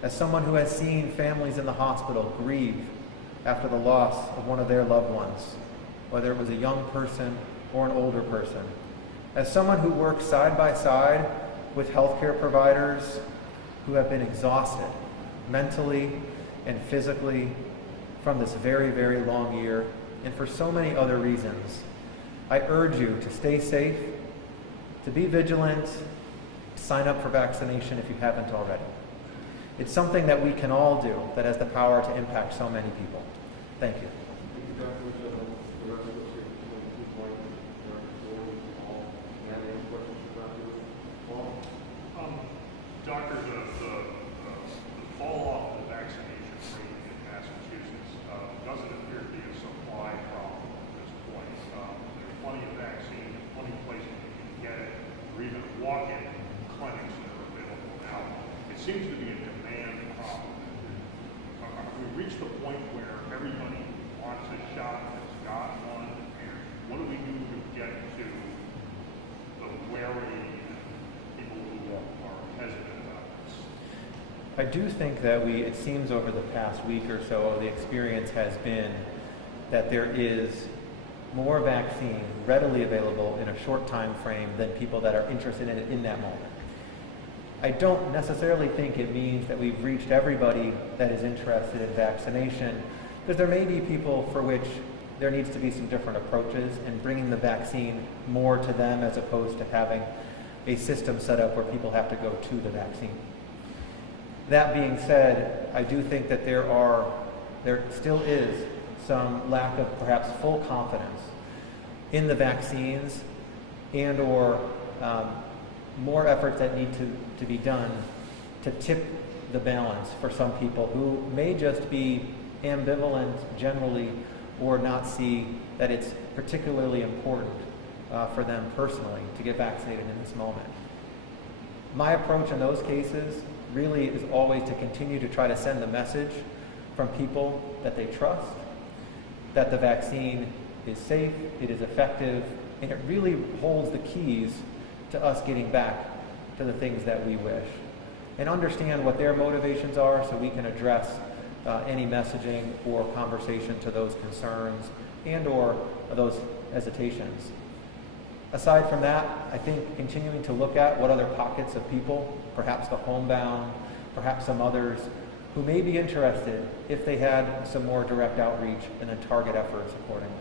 as someone who has seen families in the hospital grieve after the loss of one of their loved ones, whether it was a young person or an older person, as someone who works side by side with healthcare providers who have been exhausted mentally and physically from this very, very long year, and for so many other reasons, I urge you to stay safe, to be vigilant, sign up for vaccination if you haven't already. It's something that we can all do that has the power to impact so many people. Thank you. Doctor, the fall off of the vaccination rate in Massachusetts doesn't appear to be a supply problem at this point. There's plenty of vaccines, plenty of places you can get it, or even walk-in clinics that are available now. It seems to be a demand problem. We've reached the point where everybody wants a shot, has got one, and what do we do to get to the wary people who are hesitant about this? I do think that it seems over the past week or so, the experience has been that there is more vaccine readily available in a short time frame than people that are interested in it in that moment. I don't necessarily think it means that we've reached everybody that is interested in vaccination, because there may be people for which there needs to be some different approaches and bringing the vaccine more to them as opposed to having a system set up where people have to go to the vaccine. That being said, I do think that there still is some lack of perhaps full confidence in the vaccines and or more efforts that need to be done to tip the balance for some people who may just be ambivalent generally or not see that it's particularly important for them personally to get vaccinated in this moment. My approach in those cases really is always to continue to try to send the message from people that they trust that the vaccine is safe, it is effective, and it really holds the keys to us getting back to the things that we wish. And understand what their motivations are so we can address any messaging or conversation to those concerns and or those hesitations. Aside from that, I think continuing to look at what other pockets of people, perhaps the homebound, perhaps some others, who may be interested if they had some more direct outreach and then target efforts accordingly.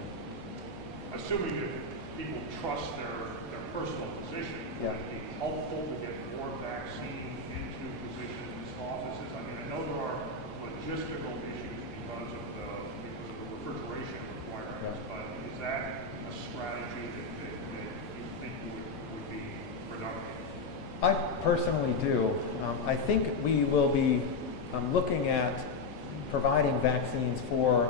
Assuming that people trust their personal physician, would it be helpful to get more vaccine into physicians' offices? I mean, I know there are logistical issues because of the refrigeration requirements, but is that a strategy that you think would be productive? I personally do. I think we will be looking at providing vaccines for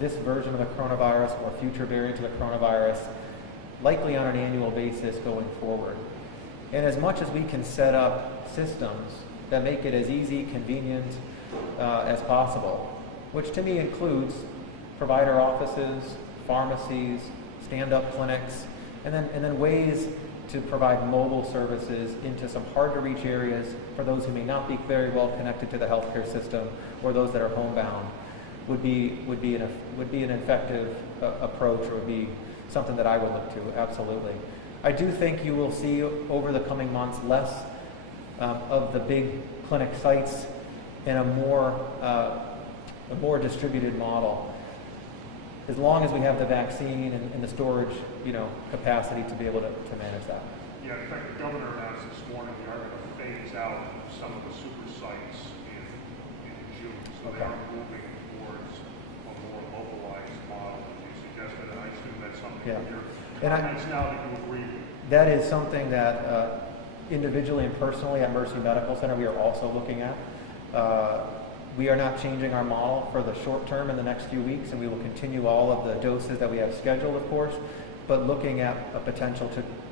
this version of the coronavirus or future variants of the coronavirus likely on an annual basis going forward. And as much as we can set up systems that make it as easy, convenient as possible, which to me includes provider offices, pharmacies, stand-up clinics, and then ways to provide mobile services into some hard-to-reach areas for those who may not be very well connected to the healthcare system or those that are homebound would be an effective approach, or would be something that I would look to, absolutely. I do think you will see over the coming months less of the big clinic sites and a more distributed model, as long as we have the vaccine and the storage, capacity to be able to manage that. Yeah, in fact, the governor announced this morning they are going to phase out some of the super sites in June, so they are moving towards a more localized model, as you suggested, and I assume that's something that you're now that you agree with. That is something that individually and personally at Mercy Medical Center we are also looking at. We are not changing our model for the short term in the next few weeks, and we will continue all of the doses that we have scheduled, of course, but looking at a potential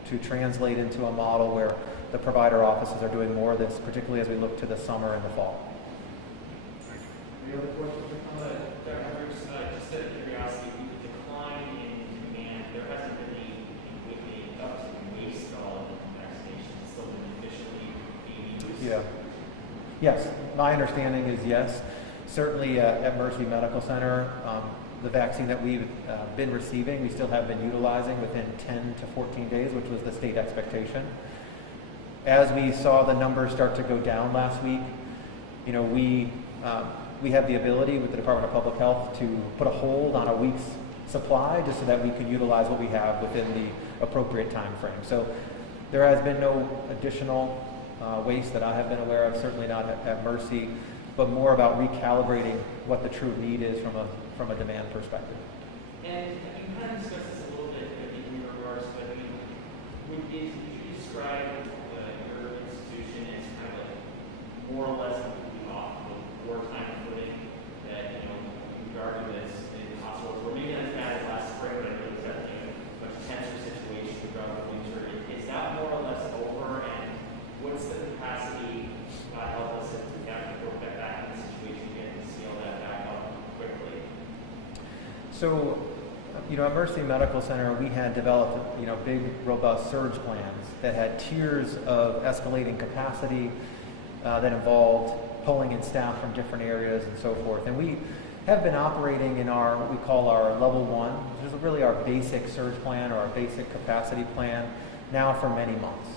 to translate into a model where the provider offices are doing more of this, particularly as we look to the summer and the fall. Any other questions? Dr. Bruce, just out of curiosity, with the decline in demand, there hasn't been any uptick in waste at all in vaccinations. It's still been officially being used? Yeah. Yes, my understanding is yes. Certainly at Mercy Medical Center, the vaccine that we've been receiving, we still have been utilizing within 10 to 14 days, which was the state expectation. As we saw the numbers start to go down last week, we have the ability with the Department of Public Health to put a hold on a week's supply just so that we can utilize what we have within the appropriate time frame. So there has been no additional waste that I have been aware of, certainly not at Mercy, but more about recalibrating what the true need is from a demand perspective. And you kind of discussed this a little bit in your remarks, but would you describe your institution as kind of like more or less off the wartime footing that you regard this in hospitals, or maybe not as bad as last spring, but it was a much tenser situation throughout the winter. Is that more or less over, and what's the capacity help us if we have to go back in the situation again and scale that back up quickly? So, at Mercy Medical Center, we had developed, big, robust surge plans that had tiers of escalating capacity that involved pulling in staff from different areas and so forth. And we have been operating in what we call our level 1, which is really our basic surge plan or our basic capacity plan now for many months.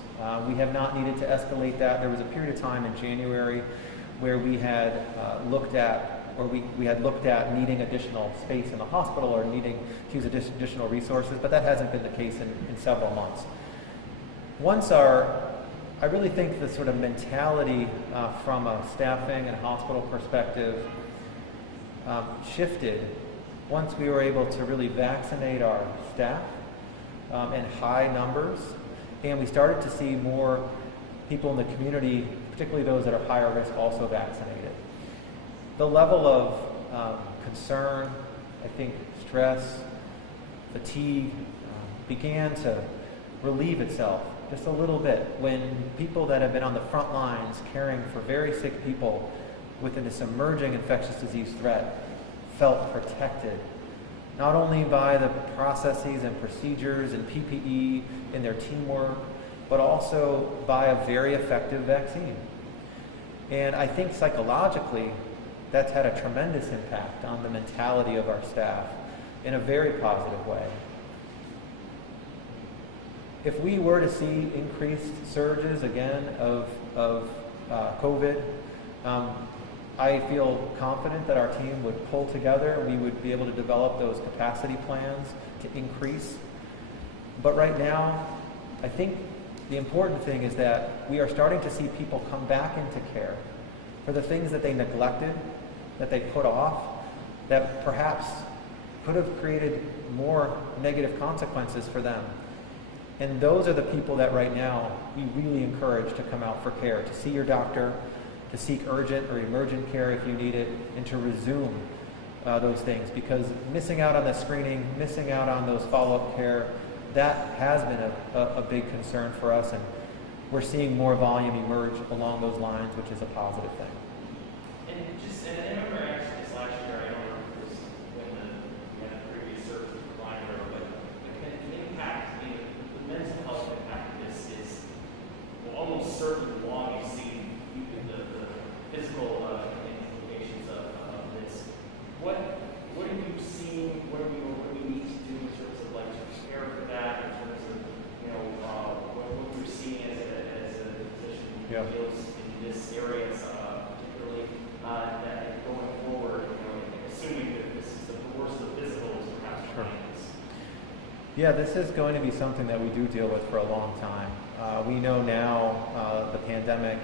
We have not needed to escalate that. There was a period of time in January where we had looked at needing additional space in the hospital or needing to use additional resources, but that hasn't been the case in several months. I really think the sort of mentality from a staffing and hospital perspective shifted once we were able to really vaccinate our staff in high numbers, and we started to see more people in the community, particularly those that are higher risk, also vaccinated. The level of concern, I think stress, fatigue began to relieve itself just a little bit when people that have been on the front lines caring for very sick people within this emerging infectious disease threat felt protected, not only by the processes and procedures and PPE in their teamwork, but also by a very effective vaccine. And I think psychologically, that's had a tremendous impact on the mentality of our staff in a very positive way. If we were to see increased surges again of COVID, I feel confident that our team would pull together. We would be able to develop those capacity plans to increase. But right now, I think the important thing is that we are starting to see people come back into care for the things that they neglected, that they put off, that perhaps could have created more negative consequences for them. And those are the people that right now we really encourage to come out for care, to see your doctor, to seek urgent or emergent care if you need it, and to resume those things. Because missing out on the screening, missing out on those follow-up care, that has been a big concern for us, and we're seeing more volume emerge along those lines, which is a positive thing. And I remember actually this last year, I don't remember if it was when we had a previous service provider, but the impact, the mental health impact of this is almost certainly long you've seen the physical implications of this. What are you seeing? What do we need to do in terms of like to prepare for that? In terms of what we're seeing as a physician who deals in this area particularly, Yeah, this is going to be something that we do deal with for a long time. We know now the pandemic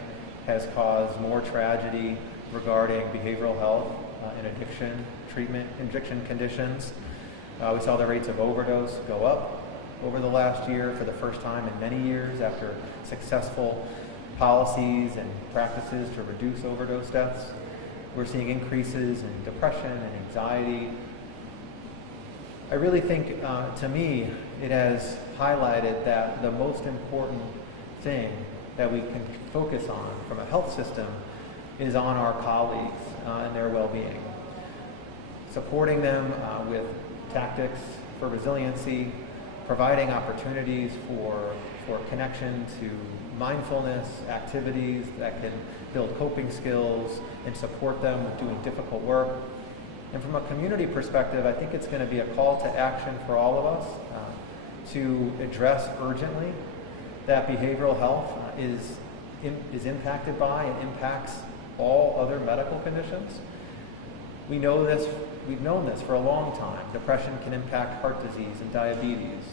has caused more tragedy regarding behavioral health and addiction conditions. We saw the rates of overdose go up over the last year for the first time in many years after successful policies and practices to reduce overdose deaths. We're seeing increases in depression and anxiety. I really think, to me, it has highlighted that the most important thing that we can focus on from a health system is on our colleagues and their well-being. Supporting them with tactics for resiliency, providing opportunities for connection to mindfulness activities that can build coping skills and support them with doing difficult work. And from a community perspective, I think it's going to be a call to action for all of us to address urgently that behavioral health is impacted by and impacts all other medical conditions. We know this, we've known this for a long time. Depression can impact heart disease and diabetes.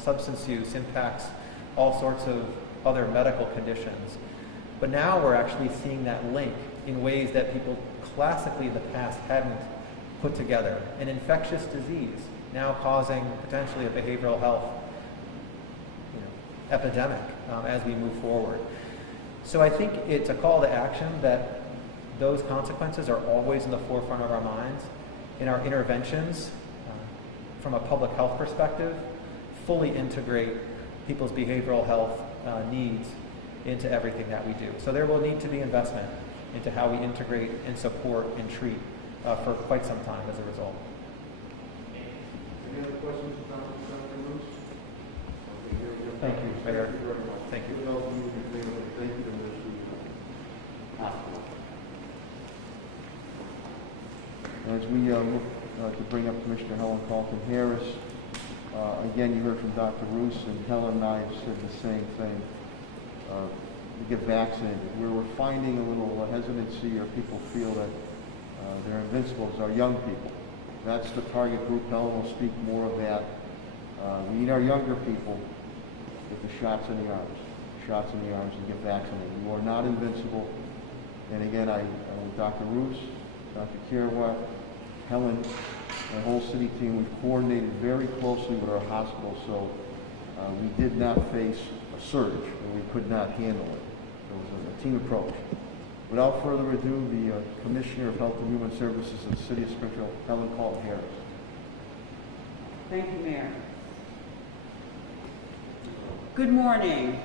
Substance use impacts all sorts of other medical conditions. But now we're actually seeing that link in ways that people classically in the past hadn't put together. An infectious disease now causing potentially a behavioral health epidemic as we move forward. So I think it's a call to action that those consequences are always in the forefront of our minds. In our interventions, from a public health perspective, fully integrate people's behavioral health needs into everything that we do. So there will need to be investment into how we integrate and support and treat for quite some time as a result. Any other questions about Dr. Lewis? Thank you, Mayor. Thank you very much. Thank you. Thank you to Mr. Hospital. As we look to bring up Commissioner Helen Carlton-Harris, again, you heard from Dr. Roos, and Helen and I have said the same thing. To get vaccinated. Where we're finding a little hesitancy or people feel that they're invincible is our young people. That's the target group. Helen will speak more of that. We need our younger people with the shots in the arms and get vaccinated. You are not invincible. And again, with Dr. Roos, Dr. Kirawat, Helen, the whole city team, we've coordinated very closely with our hospital, so we did not face a surge where we could not handle it. It was a team approach. Without further ado, the Commissioner of Health and Human Services of the City of Springfield, Helen Carlton-Harris. Thank you, Mayor. Good morning.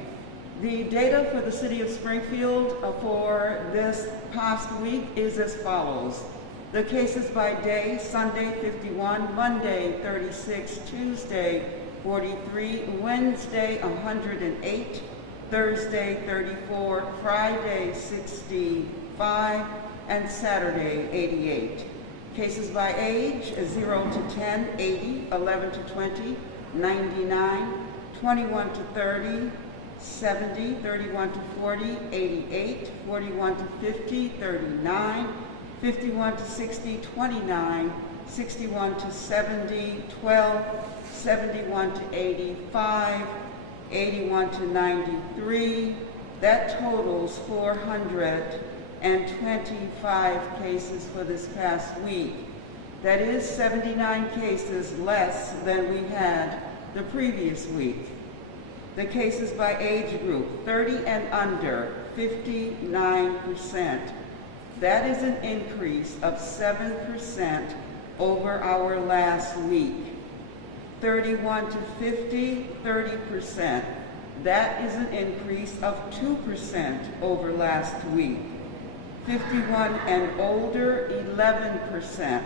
The data for the City of Springfield for this past week is as follows. The cases by day: Sunday 51, Monday 36, Tuesday 43, Wednesday 108, Thursday 34, Friday 65, and Saturday 88. Cases by age: 0 to 10, 80, 11 to 20, 99, 21 to 30, 70, 31 to 40, 88, 41 to 50, 39, 51 to 60, 29, 61 to 70, 12, 71 to 85, 81 to 93. That totals 425 cases for this past week. That is 79 cases less than we had the previous week. The cases by age group: 30 and under, 59%. That is an increase of 7% over our last week. 31 to 50, 30%. That is an increase of 2% over last week. 51 and older, 11%.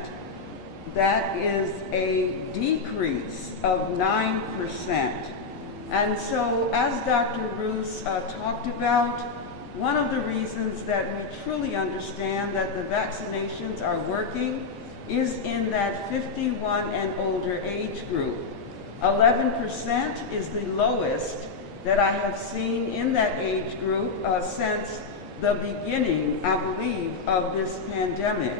That is a decrease of 9%. And so, as Dr. Roos talked about, one of the reasons that we truly understand that the vaccinations are working is in that 51 and older age group. 11% is the lowest that I have seen in that age group since the beginning, I believe, of this pandemic.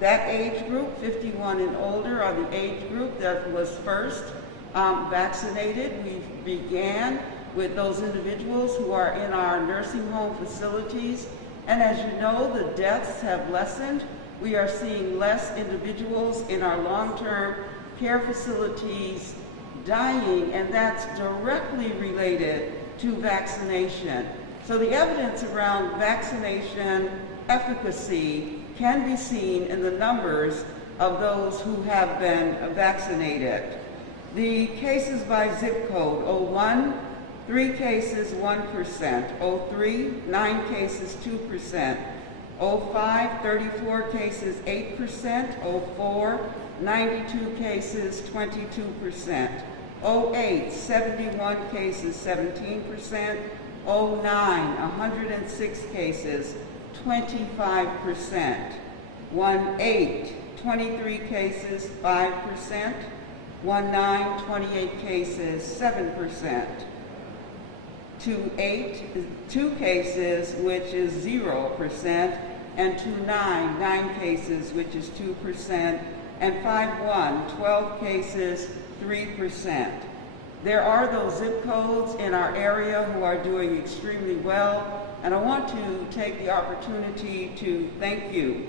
That age group, 51 and older, are the age group that was first vaccinated. We began with those individuals who are in our nursing home facilities. And as you know, the deaths have lessened. We are seeing less individuals in our long-term care facilities dying, and that's directly related to vaccination. So the evidence around vaccination efficacy can be seen in the numbers of those who have been vaccinated. The cases by zip code: 01, 3 cases, 1%; 03, 9 cases, 2%; 05, 34 cases, 8%; 04, 92 cases, 22%; 08, 71 cases, 17%; 09, 106 cases, 25%; 18, 23 cases, 5%; 19, 28 cases, 7%; 28, 2 cases, which is 0%; and 29, 9 cases, which is 2%; and 51, 12 cases, 3%. There are those zip codes in our area who are doing extremely well, and I want to take the opportunity to thank you.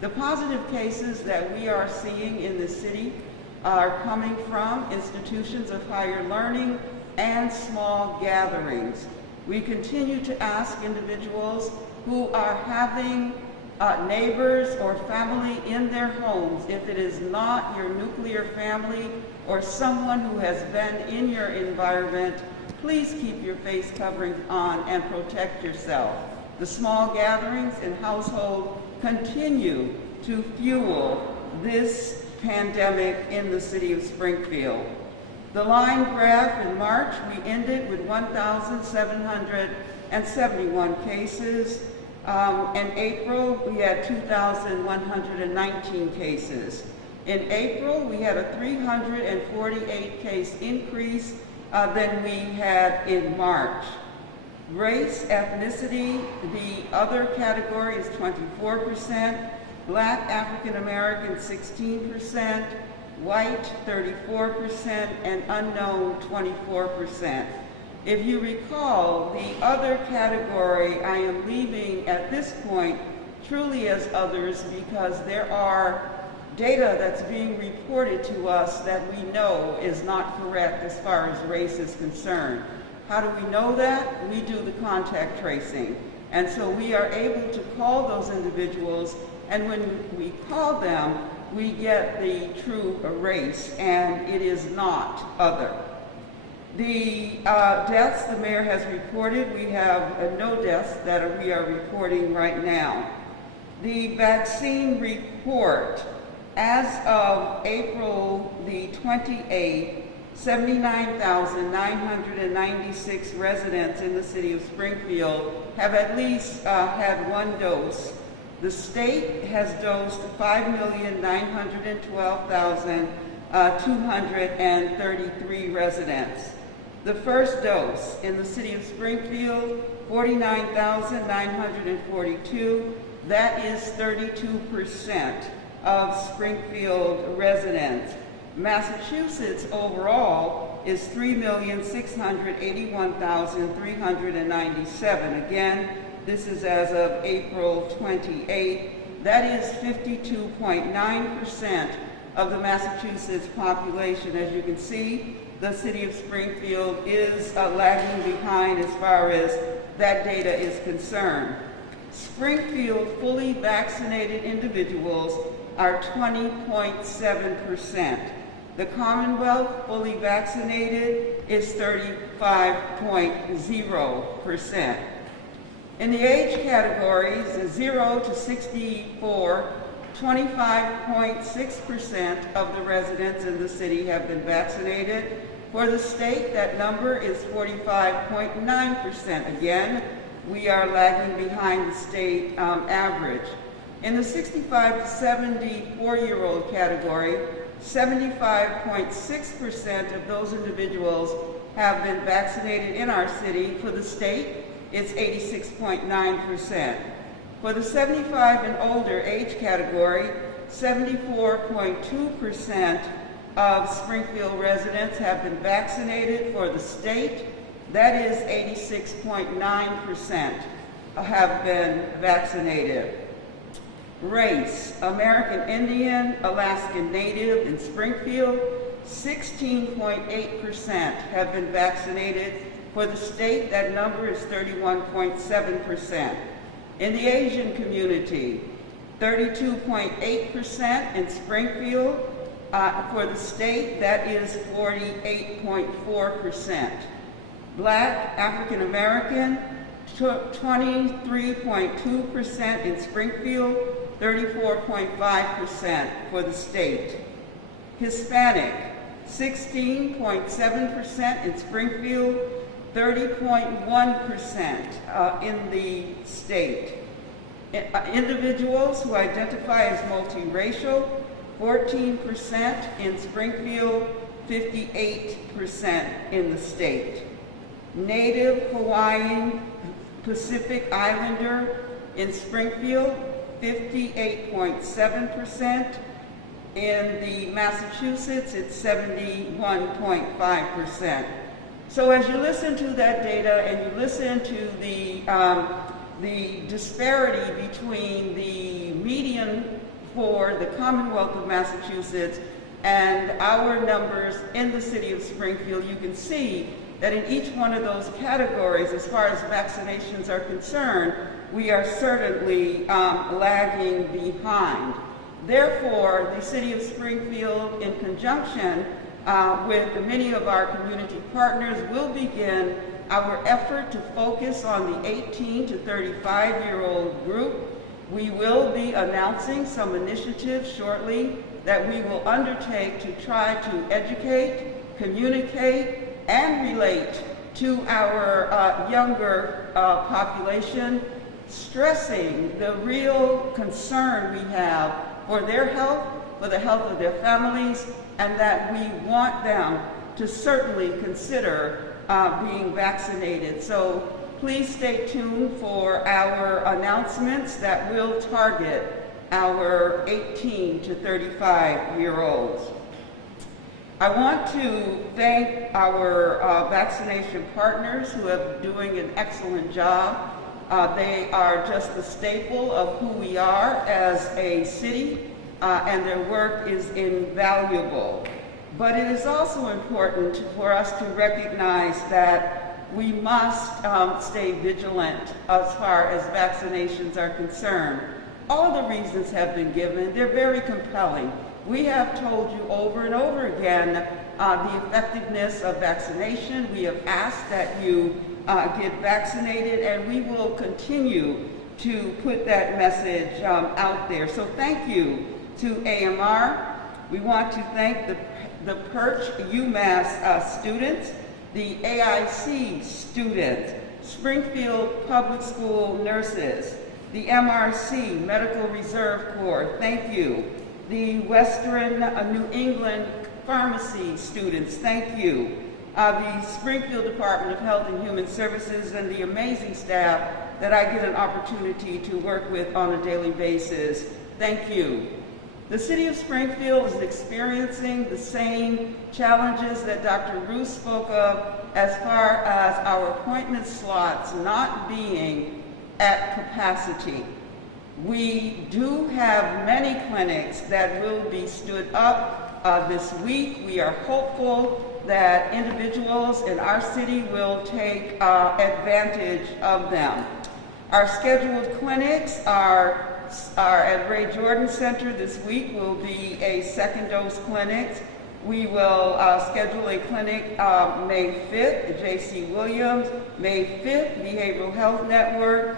The positive cases that we are seeing in the city are coming from institutions of higher learning and small gatherings. We continue to ask individuals who are having neighbors or family in their homes, if it is not your nuclear family or someone who has been in your environment, please keep your face coverings on and protect yourself. The small gatherings in household continue to fuel this pandemic in the city of Springfield. The line graph in March, we ended with 1,771 cases. In April, we had 2,119 cases. In April, we had a 348 case increase than we had in March. Race, ethnicity, the other category is 24%, Black African American 16%, white 34%, and unknown 24%. If you recall, the other category I am leaving at this point truly as others because there are data that's being reported to us that we know is not correct as far as race is concerned. How do we know that? We do the contact tracing. And so we are able to call those individuals, and when we call them, we get the true race, and it is not other. The deaths the mayor has reported, we have no deaths that we are reporting right now. The vaccine report, as of April the 28th, 79,996 residents in the city of Springfield have at least had 1 dose. The state has dosed 5,912,233 residents. The first dose in the city of Springfield, 49,942. That is 32% of Springfield residents. Massachusetts overall is 3,681,397. Again, this is as of April 28th. That is 52.9% of the Massachusetts population. As you can see, the city of Springfield is lagging behind as far as that data is concerned. Springfield fully vaccinated individuals are 20.7%. The Commonwealth fully vaccinated is 35.0%. In the age categories, 0 to 64, 25.6% of the residents in the city have been vaccinated. For the state, that number is 45.9%. Again, we are lagging behind the state average. In the 65 to 74-year-old category, 75.6% of those individuals have been vaccinated in our city. For the state, it's 86.9%. For the 75 and older age category, 74.2% of Springfield residents have been vaccinated. For the state, that is 86.9% have been vaccinated. Race, American Indian, Alaskan Native in Springfield, 16.8% have been vaccinated. For the state, that number is 31.7%. In the Asian community, 32.8% in Springfield. For the state, that is 48.4%. Black, African American, 23.2% in Springfield, 34.5% for the state. Hispanic, 16.7% in Springfield, 30.1% in the state. Individuals who identify as multiracial, 14% in Springfield, 58% in the state. Native Hawaiian Pacific Islander in Springfield, 58.7%. In the Massachusetts, it's 71.5%. So as you listen to that data and you listen to the disparity between the median for the Commonwealth of Massachusetts and our numbers in the city of Springfield, you can see that in each one of those categories, as far as vaccinations are concerned, we are certainly lagging behind. Therefore, the city of Springfield, in conjunction with many of our community partners, will begin our effort to focus on the 18 to 35-year-old group. We will be announcing some initiatives shortly that we will undertake to try to educate, communicate, and relate to our younger population, stressing the real concern we have for their health, for the health of their families, and that we want them to certainly consider being vaccinated. So please stay tuned for our announcements that will target our 18 to 35-year-olds. I want to thank our vaccination partners who have been doing an excellent job. They are just the staple of who we are as a city, and their work is invaluable. But it is also important for us to recognize that we must stay vigilant as far as vaccinations are concerned. All the reasons have been given. They're very compelling. We have told you over and over again the effectiveness of vaccination. We have asked that you get vaccinated, and we will continue to put that message out there. So thank you to AMR. We want to thank the Perch UMass students, the AIC students, Springfield Public School nurses, the MRC Medical Reserve Corps, thank you. The Western New England Pharmacy students, thank you. The Springfield Department of Health and Human Services, and the amazing staff that I get an opportunity to work with on a daily basis, thank you. The city of Springfield is experiencing the same challenges that Dr. Ruth spoke of as far as our appointment slots not being at capacity. We do have many clinics that will be stood up this week. We are hopeful that individuals in our city will take advantage of them. Our scheduled clinics are at Ray Jordan Center this week will be a second dose clinic. We will schedule a clinic May 5th at J.C. Williams, May 5th, Behavioral Health Network,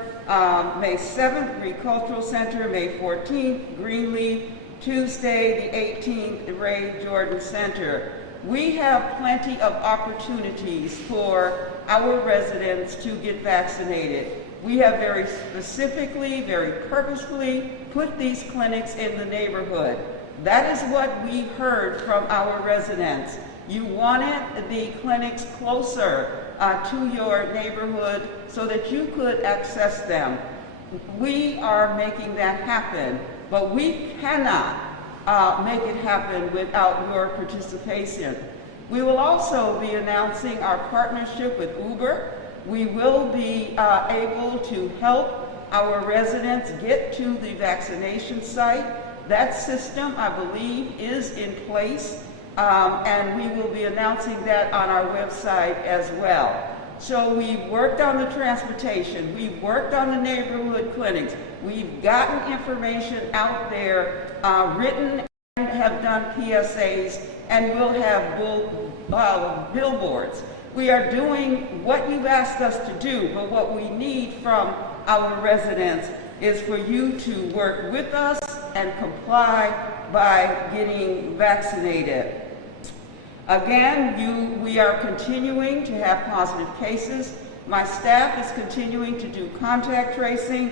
May 7th, Agricultural Center, May 14th, Greenleaf, Tuesday the 18th, Ray Jordan Center. We have plenty of opportunities for our residents to get vaccinated. We have very specifically, very purposefully put these clinics in the neighborhood. That is what we heard from our residents. You wanted the clinics closer to your neighborhood so that you could access them. We are making that happen. but we cannot make it happen without your participation. We will also be announcing our partnership with Uber. We will be able to help our residents get to the vaccination site. That system, I believe, is in place, and we will be announcing that on our website as well. So we've worked on the transportation, we've worked on the neighborhood clinics, we've gotten information out there, written and have done PSAs, and we'll have billboards. We are doing what you've asked us to do, but what we need from our residents is for you to work with us and comply by getting vaccinated. Again, we are continuing to have positive cases. My staff is continuing to do contact tracing,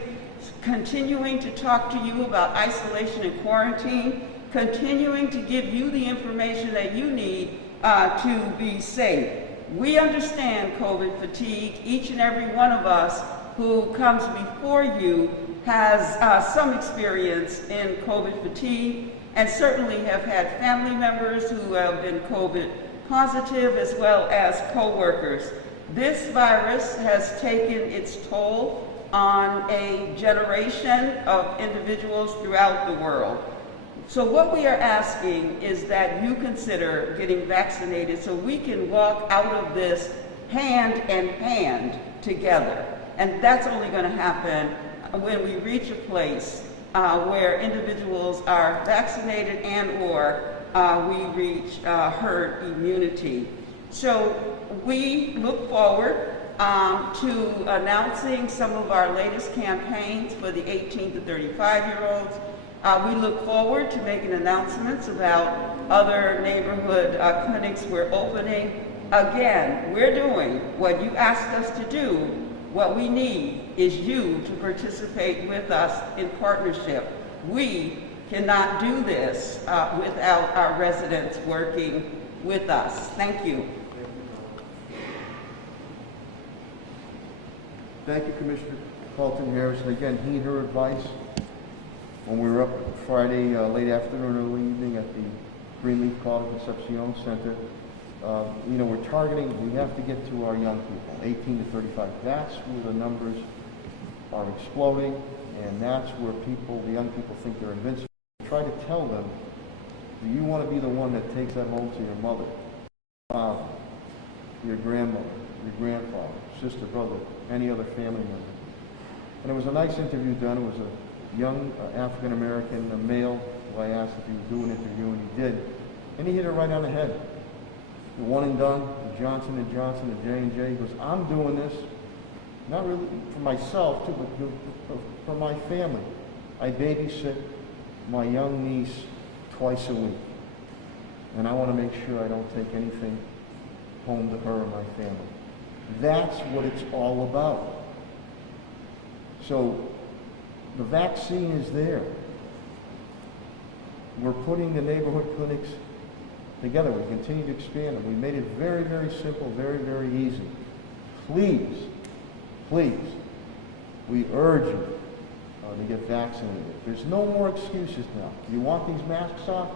continuing to talk to you about isolation and quarantine, continuing to give you the information that you need to be safe. We understand COVID fatigue. Each and every one of us who comes before you has some experience in COVID fatigue, and certainly have had family members who have been COVID positive, as well as co-workers. This virus has taken its toll on a generation of individuals throughout the world. So what we are asking is that you consider getting vaccinated so we can walk out of this hand in hand together. And that's only going to happen when we reach a place where individuals are vaccinated and or we reach herd immunity. So we look forward to announcing some of our latest campaigns for the 18 to 35-year-olds. We look forward to making announcements about other neighborhood clinics we're opening. Again, we're doing what you asked us to do. What we need is you to participate with us in partnership. We cannot do this without our residents working with us. Thank you. Thank you, Commissioner Carlton Harris. And again, heed her advice. When we were up Friday late afternoon, early evening at the Greenleaf Carlo Concepcion Center, we're targeting, we have to get to our young people, 18 to 35. That's where the numbers are exploding, and that's where the young people think they're invincible. Try to tell them, do you want to be the one that takes that home to your mother, father, your grandmother, your grandfather, sister, brother, any other family member? And it was a nice interview done. It was a young African-American, a male, who I asked if he would do an interview, and he did. And he hit it right on the head. The one and done, the Johnson & Johnson, the J&J, he goes, I'm doing this, not really for myself, too, but for my family. I babysit my young niece twice a week, and I want to make sure I don't take anything home to her or my family. That's what it's all about. So the vaccine is there. We're putting the neighborhood clinics together. We continue to expand them. We made it very, very simple, very, very easy. Please, please, we urge you to get vaccinated. There's no more excuses now. You want these masks off?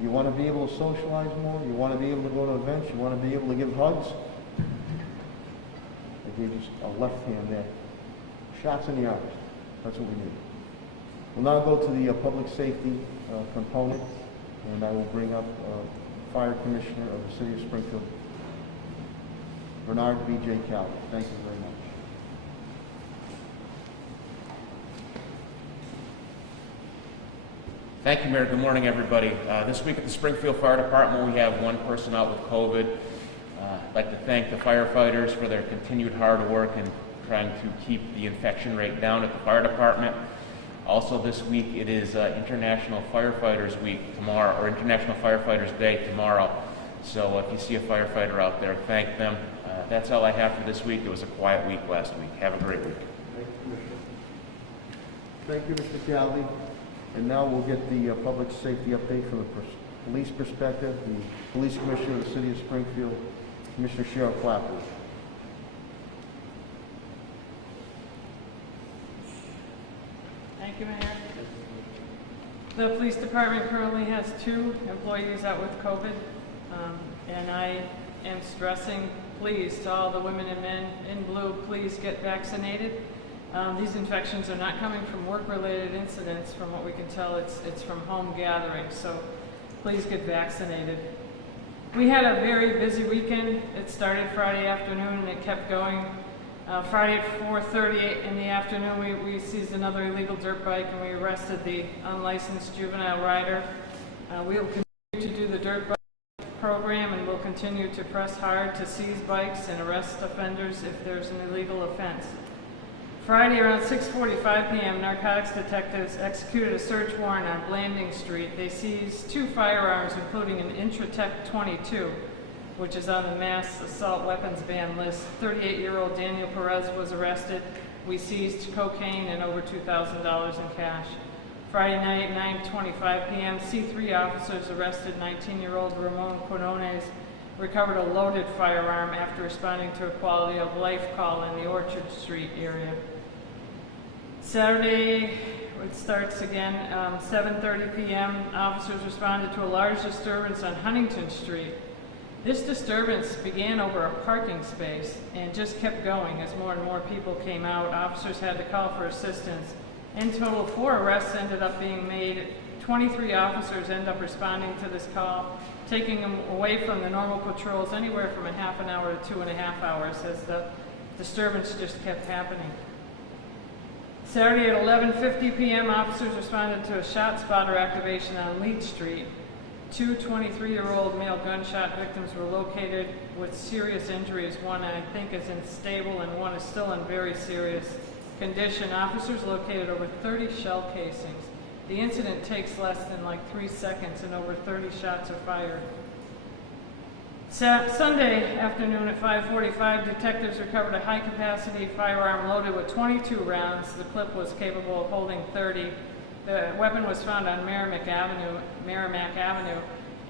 You want to be able to socialize more? You want to be able to go to events? You want to be able to give hugs? I gave you a left hand there. Shots in the arms. That's what we need. We'll now go to the public safety component, and I will bring up Fire Commissioner of the City of Springfield, Bernard B.J. Calvin. Thank you very much. Thank you, Mayor. Good morning, everybody. This week at the Springfield Fire Department, we have one person out with COVID. I'd like to thank the firefighters for their continued hard work in trying to keep the infection rate down at the fire department. Also this week, it is International Firefighters Week tomorrow, or International Firefighters Day tomorrow. So if you see a firefighter out there, thank them. That's all I have for this week. It was a quiet week last week. Have a great week. Thank you, Mr. Calvi. And now we'll get the public safety update from the police perspective. The Police Commissioner of the City of Springfield, Commissioner Sheriff Clapper. Thank you, Mayor. The police department currently has 2 employees out with COVID, and I am stressing, please, to all the women and men in blue, please get vaccinated. These infections are not coming from work-related incidents. From what we can tell, it's from home gatherings, so please get vaccinated. We had a very busy weekend. It started Friday afternoon and it kept going. Friday at 4:30 in the afternoon, we seized another illegal dirt bike and we arrested the unlicensed juvenile rider. We will continue to do the dirt bike program and we'll continue to press hard to seize bikes and arrest offenders if there's an illegal offense. Friday around 6:45 p.m., narcotics detectives executed a search warrant on Blanding Street. They seized 2 firearms, including an Intratec 22, which is on the mass assault weapons ban list. 38-year-old Daniel Perez was arrested. We seized cocaine and over $2,000 in cash. Friday night, 9:25 p.m., C3 officers arrested 19-year-old Ramon Quinones, recovered a loaded firearm after responding to a quality of life call in the Orchard Street area. Saturday, it starts again, 7:30 p.m., officers responded to a large disturbance on Huntington Street. This disturbance began over a parking space and just kept going as more and more people came out. Officers had to call for assistance. In total, 4 arrests ended up being made. 23 officers end up responding to this call, taking them away from the normal patrols anywhere from a half an hour to 2.5 hours as the disturbance just kept happening. Saturday at 11:50 p.m., officers responded to a shot spotter activation on Lead Street. 2 23-year-old male gunshot victims were located with serious injuries. One, I think, is in stable and one is still in very serious condition. Officers located over 30 shell casings. The incident takes less than 3 seconds and over 30 shots are fired. Sunday afternoon at 5:45, detectives recovered a high-capacity firearm loaded with 22 rounds. The clip was capable of holding 30. The weapon was found on Merrimack Avenue,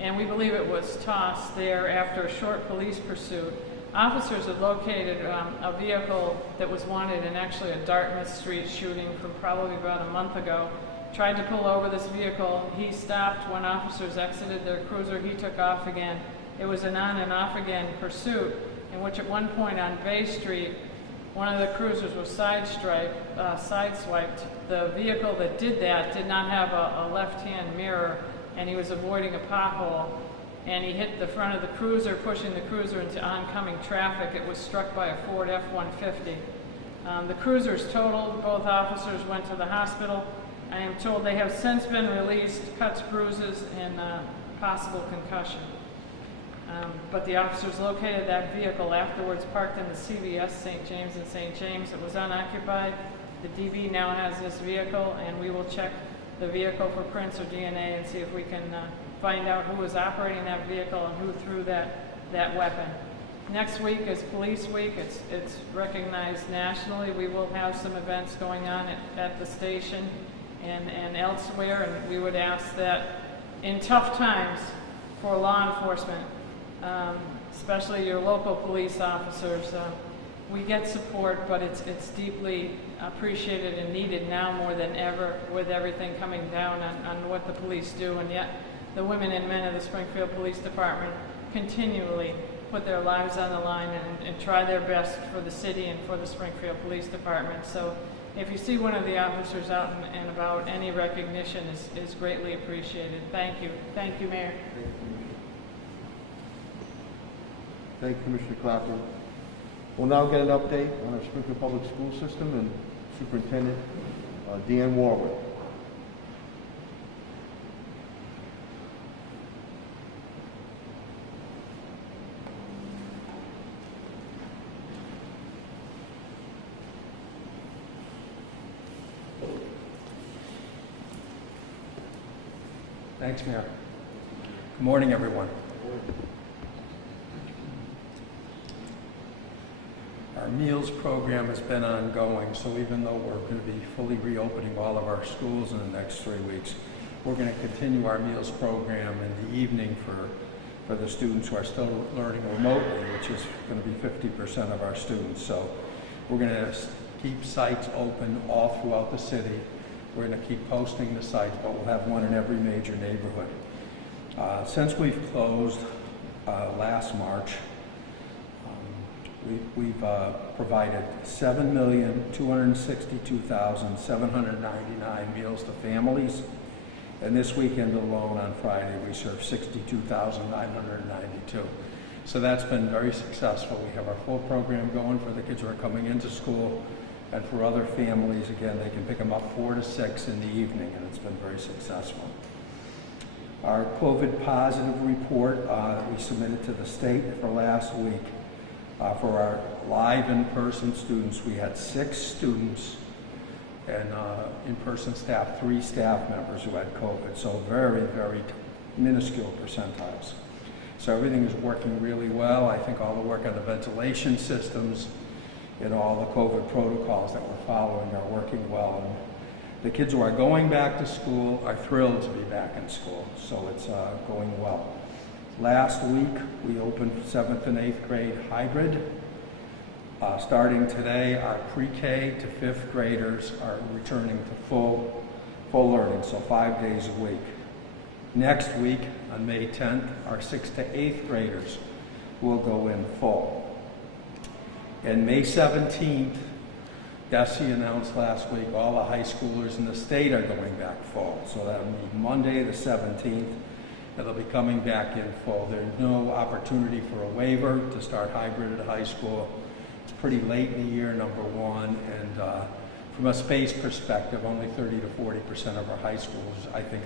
and we believe it was tossed there after a short police pursuit. Officers had located a vehicle that was wanted in actually a Dartmouth Street shooting from probably about a month ago. Tried to pull over this vehicle. He stopped when officers exited their cruiser. He took off again. It was an on and off again pursuit in which at one point on Bay Street, one of the cruisers was sideswiped. The vehicle that did that did not have a left-hand mirror, and he was avoiding a pothole, and he hit the front of the cruiser, pushing the cruiser into oncoming traffic. It was struck by a Ford F-150. The cruiser's totaled. Both officers went to the hospital. I am told they have since been released, cuts, bruises, and possible concussion. But the officers located that vehicle afterwards, parked in the CVS St. James and St. James. It was unoccupied. The DB now has this vehicle, and we will check the vehicle for prints or DNA and see if we can find out who was operating that vehicle and who threw that weapon. Next week is Police Week. It's recognized nationally. We will have some events going on at the station and elsewhere, and we would ask that in tough times for law enforcement, especially your local police officers, we get support, but it's deeply appreciated and needed now more than ever with everything coming down on what the police do, and yet the women and men of the Springfield Police Department continually put their lives on the line and try their best for the city and for the Springfield Police Department. So if you see one of the officers out and about, any recognition is greatly appreciated. Thank you. Thank you, Mayor. Thank you, Commissioner Clapper. We'll now get an update on our Springfield Public School System and Superintendent Deanne Warwick. Thanks, Mayor. Good morning, everyone. Our meals program has been ongoing, so even though we're going to be fully reopening all of our schools in the next 3 weeks, we're going to continue our meals program in the evening for the students who are still learning remotely, which is going to be 50% of our students. So we're going to keep sites open all throughout the city. We're going to keep posting the sites, but we'll have one in every major neighborhood. Since we've closed last March, we've provided 7,262,799 meals to families. And this weekend alone on Friday, we served 62,992. So that's been very successful. We have our full program going for the kids who are coming into school. And for other families, again, they can pick them up 4 to 6 in the evening, and it's been very successful. Our COVID positive report that we submitted to the state for last week, for our live in-person students, we had 6 students and in-person staff, 3 staff members who had COVID. So very, very minuscule percentiles. So everything is working really well. I think all the work on the ventilation systems and all the COVID protocols that we're following are working well. And the kids who are going back to school are thrilled to be back in school. So it's going well. Last week, we opened 7th and 8th grade hybrid. Starting today, our pre-K to 5th graders are returning to full learning, so 5 days a week. Next week, on May 10th, our 6th to 8th graders will go in full. And May 17th, DESI announced last week all the high schoolers in the state are going back full. So that will be Monday the 17th. They'll be coming back in full. There's no opportunity for a waiver to start hybrid at high school. It's pretty late in the year, number one, and from a space perspective, only 30 to 40% of our high schools, I think,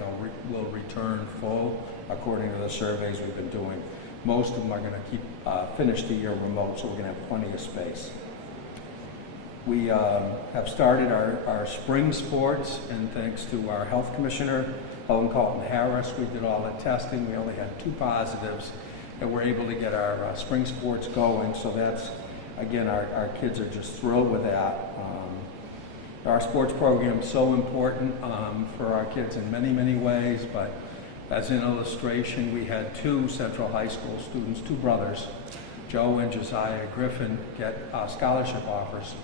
will return full, according to the surveys we've been doing. Most of them are going to finish the year remote, so we're going to have plenty of space. We have started our spring sports, and thanks to our health commissioner, Helen Carlton-Harris, we did all the testing. We only had 2 positives, and we're able to get our spring sports going. So that's, again, our kids are just thrilled with that. Our sports program is so important for our kids in many, many ways, but as an illustration, we had 2 Central High School students, 2 brothers, Joe and Josiah Griffin, get scholarship offers.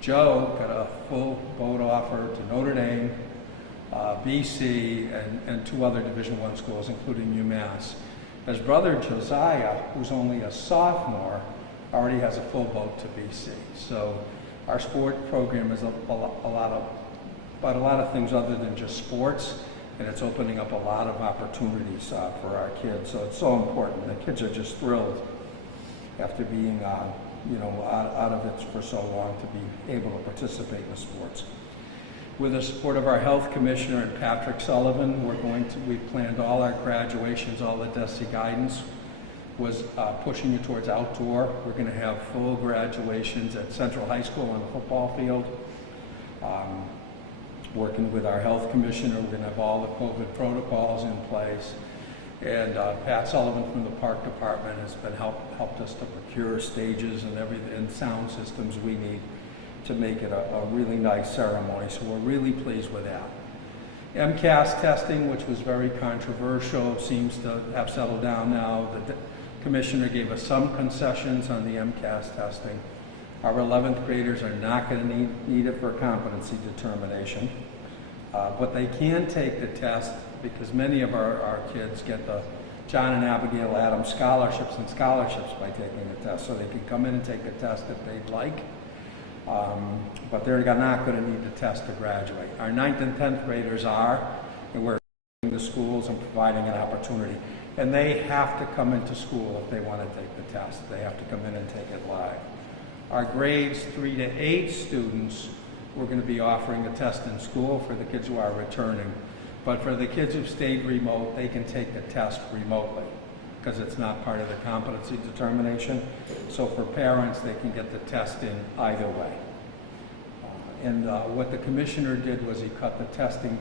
Joe got a full boat offer to Notre Dame, BC, and 2 other Division I schools, including UMass. His brother Josiah, who's only a sophomore, already has a full boat to BC. So our sport program is about a lot of things other than just sports, and it's opening up a lot of opportunities for our kids. So it's so important. The kids are just thrilled after being out of it for so long to be able to participate in the sports. With the support of our health commissioner and Patrick Sullivan, we've planned all our graduations, all the DESI guidance was pushing you towards outdoor. We're going to have full graduations at Central High School on the football field. Working with our health commissioner, we're going to have all the COVID protocols in place. And Pat Sullivan from the park department has been helped us to procure stages and and sound systems we need to make it a really nice ceremony. So we're really pleased with that. MCAS testing, which was very controversial, seems to have settled down now. The commissioner gave us some concessions on the MCAS testing. Our 11th graders are not going to need it for competency determination, but they can take the test because many of our kids get the John and Abigail Adams scholarships by taking the test, so they can come in and take the test if they'd like, but they're not going to need the test to graduate. Our 9th and 10th graders are, and we're in the schools and providing an opportunity, and they have to come into school if they want to take the test. They have to come in and take it live. Our grades 3 to 8 students, we're going to be offering a test in school for the kids who are returning. But for the kids who've stayed remote, they can take the test remotely because it's not part of the competency determination. So for parents, they can get the test in either way. And what the commissioner did was he cut the testing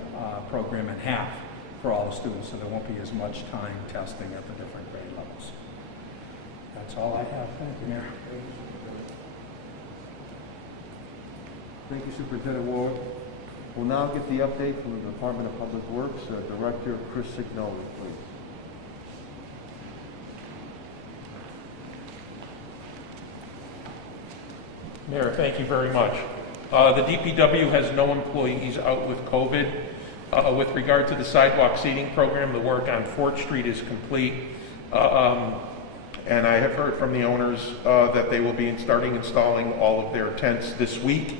program in half for all the students, so there won't be as much time testing at the different grade levels. That's all I have. Thank you, Mayor. Thank you, Superintendent Ward. We'll now get the update from the Department of Public Works, Director Chris Signoli, please. Mayor, thank you very much. The DPW has no employees out with COVID. With regard to the sidewalk seating program, the work on Fort Street is complete. And I have heard from the owners that they will be starting installing all of their tents this week.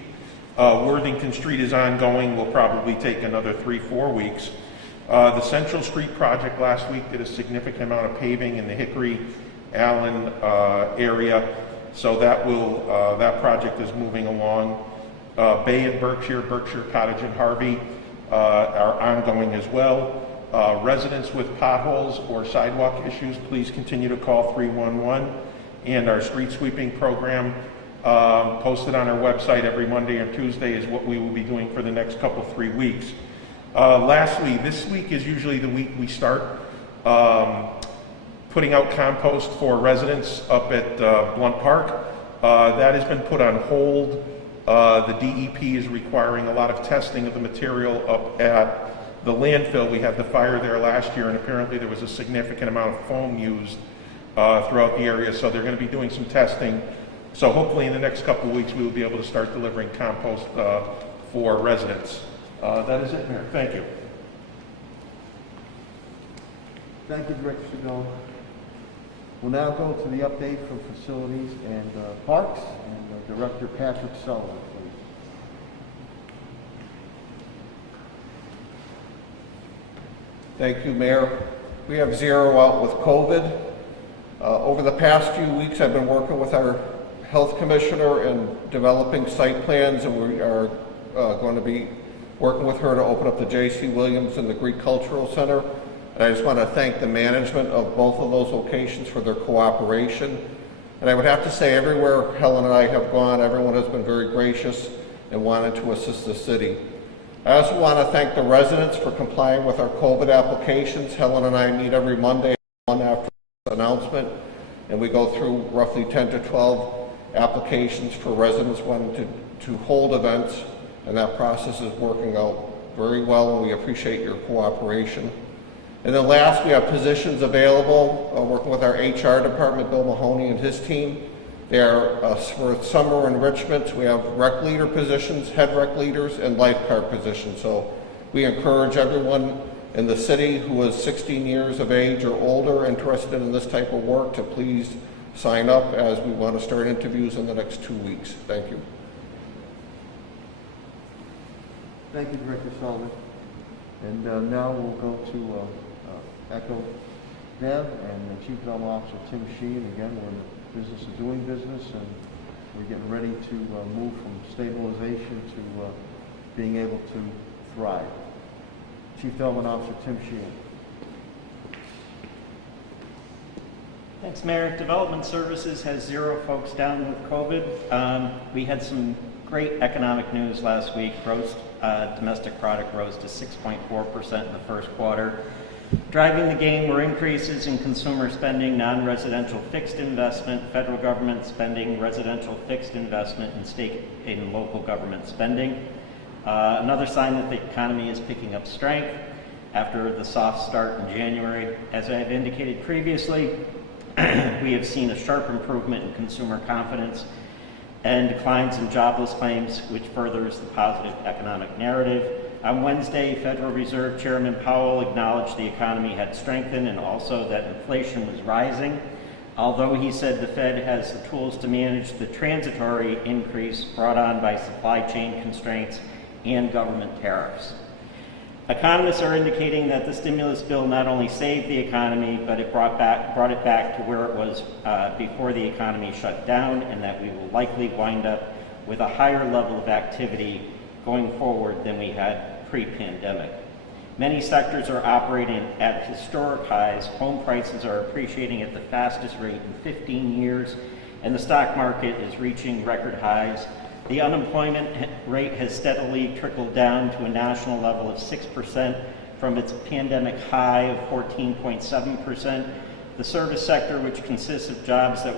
Worthington Street is ongoing, will probably take another 3-4 weeks. The Central Street project last week did a significant amount of paving in the Hickory Allen area, so that project is moving along. Bay and Berkshire Cottage and Harvey are ongoing as well. Residents with potholes or sidewalk issues, please continue to call 311. And our street sweeping program, posted on our website every Monday and Tuesday, is what we will be doing for the next 3 weeks. Lastly, this week is usually the week we start putting out compost for residents up at Blunt Park. That has been put on hold. The DEP is requiring a lot of testing of the material up at the landfill. We had the fire there last year, and apparently there was a significant amount of foam used throughout the area, so they're going to be doing some testing. So hopefully in the next couple of weeks we will be able to start delivering compost for residents. That is it, Mayor. Thank you. Thank you, Director Sedone. We'll now go to the update from Facilities and Parks, and Director Patrick Sullivan, please. Thank you, Mayor. We have 0 out with COVID. Over the past few weeks, I've been working with our Health Commissioner and developing site plans, and we are going to be working with her to open up the J.C. Williams and the Greek Cultural Center. And I just want to thank the management of both of those locations for their cooperation. And I would have to say, everywhere Helen and I have gone, everyone has been very gracious and wanted to assist the city. I also want to thank the residents for complying with our COVID applications. Helen and I meet every Monday, one after this announcement, and we go through roughly 10 to 12 applications for residents wanting to hold events, and that process is working out very well, and we appreciate your cooperation. And then last, we have positions available, working with our HR department, Bill Mahoney and his team. They are for summer enrichment. We have rec leader positions, head rec leaders, and lifeguard positions. So we encourage everyone in the city who is 16 years of age or older interested in this type of work to please sign up, as we want to start interviews in the next 2 weeks. Thank you. Thank you, Director Sullivan. And now we'll go to Echo Bev and the Chief Development Officer Tim Sheehan. Again, we're in the business of doing business, and we're getting ready to move from stabilization to being able to thrive. Chief Development Officer Tim Sheehan. Thanks, Mayor. Development Services has 0 folks down with COVID. We had some great economic news last week. Gross domestic product rose to 6.4% in the first quarter. Driving the gain were increases in consumer spending, non-residential fixed investment, federal government spending, residential fixed investment, and state and local government spending. Another sign that the economy is picking up strength after the soft start in January. As I have indicated previously, we have seen a sharp improvement in consumer confidence and declines in jobless claims, which furthers the positive economic narrative. On Wednesday, Federal Reserve Chairman Powell acknowledged the economy had strengthened and also that inflation was rising, although he said the Fed has the tools to manage the transitory increase brought on by supply chain constraints and government tariffs. Economists are indicating that the stimulus bill not only saved the economy, but it brought it back to where it was before the economy shut down, and that we will likely wind up with a higher level of activity going forward than we had pre-pandemic. Many sectors are operating at historic highs. Home prices are appreciating at the fastest rate in 15 years, and the stock market is reaching record highs. The unemployment rate has steadily trickled down to a national level of 6% from its pandemic high of 14.7%. The service sector, which consists of jobs that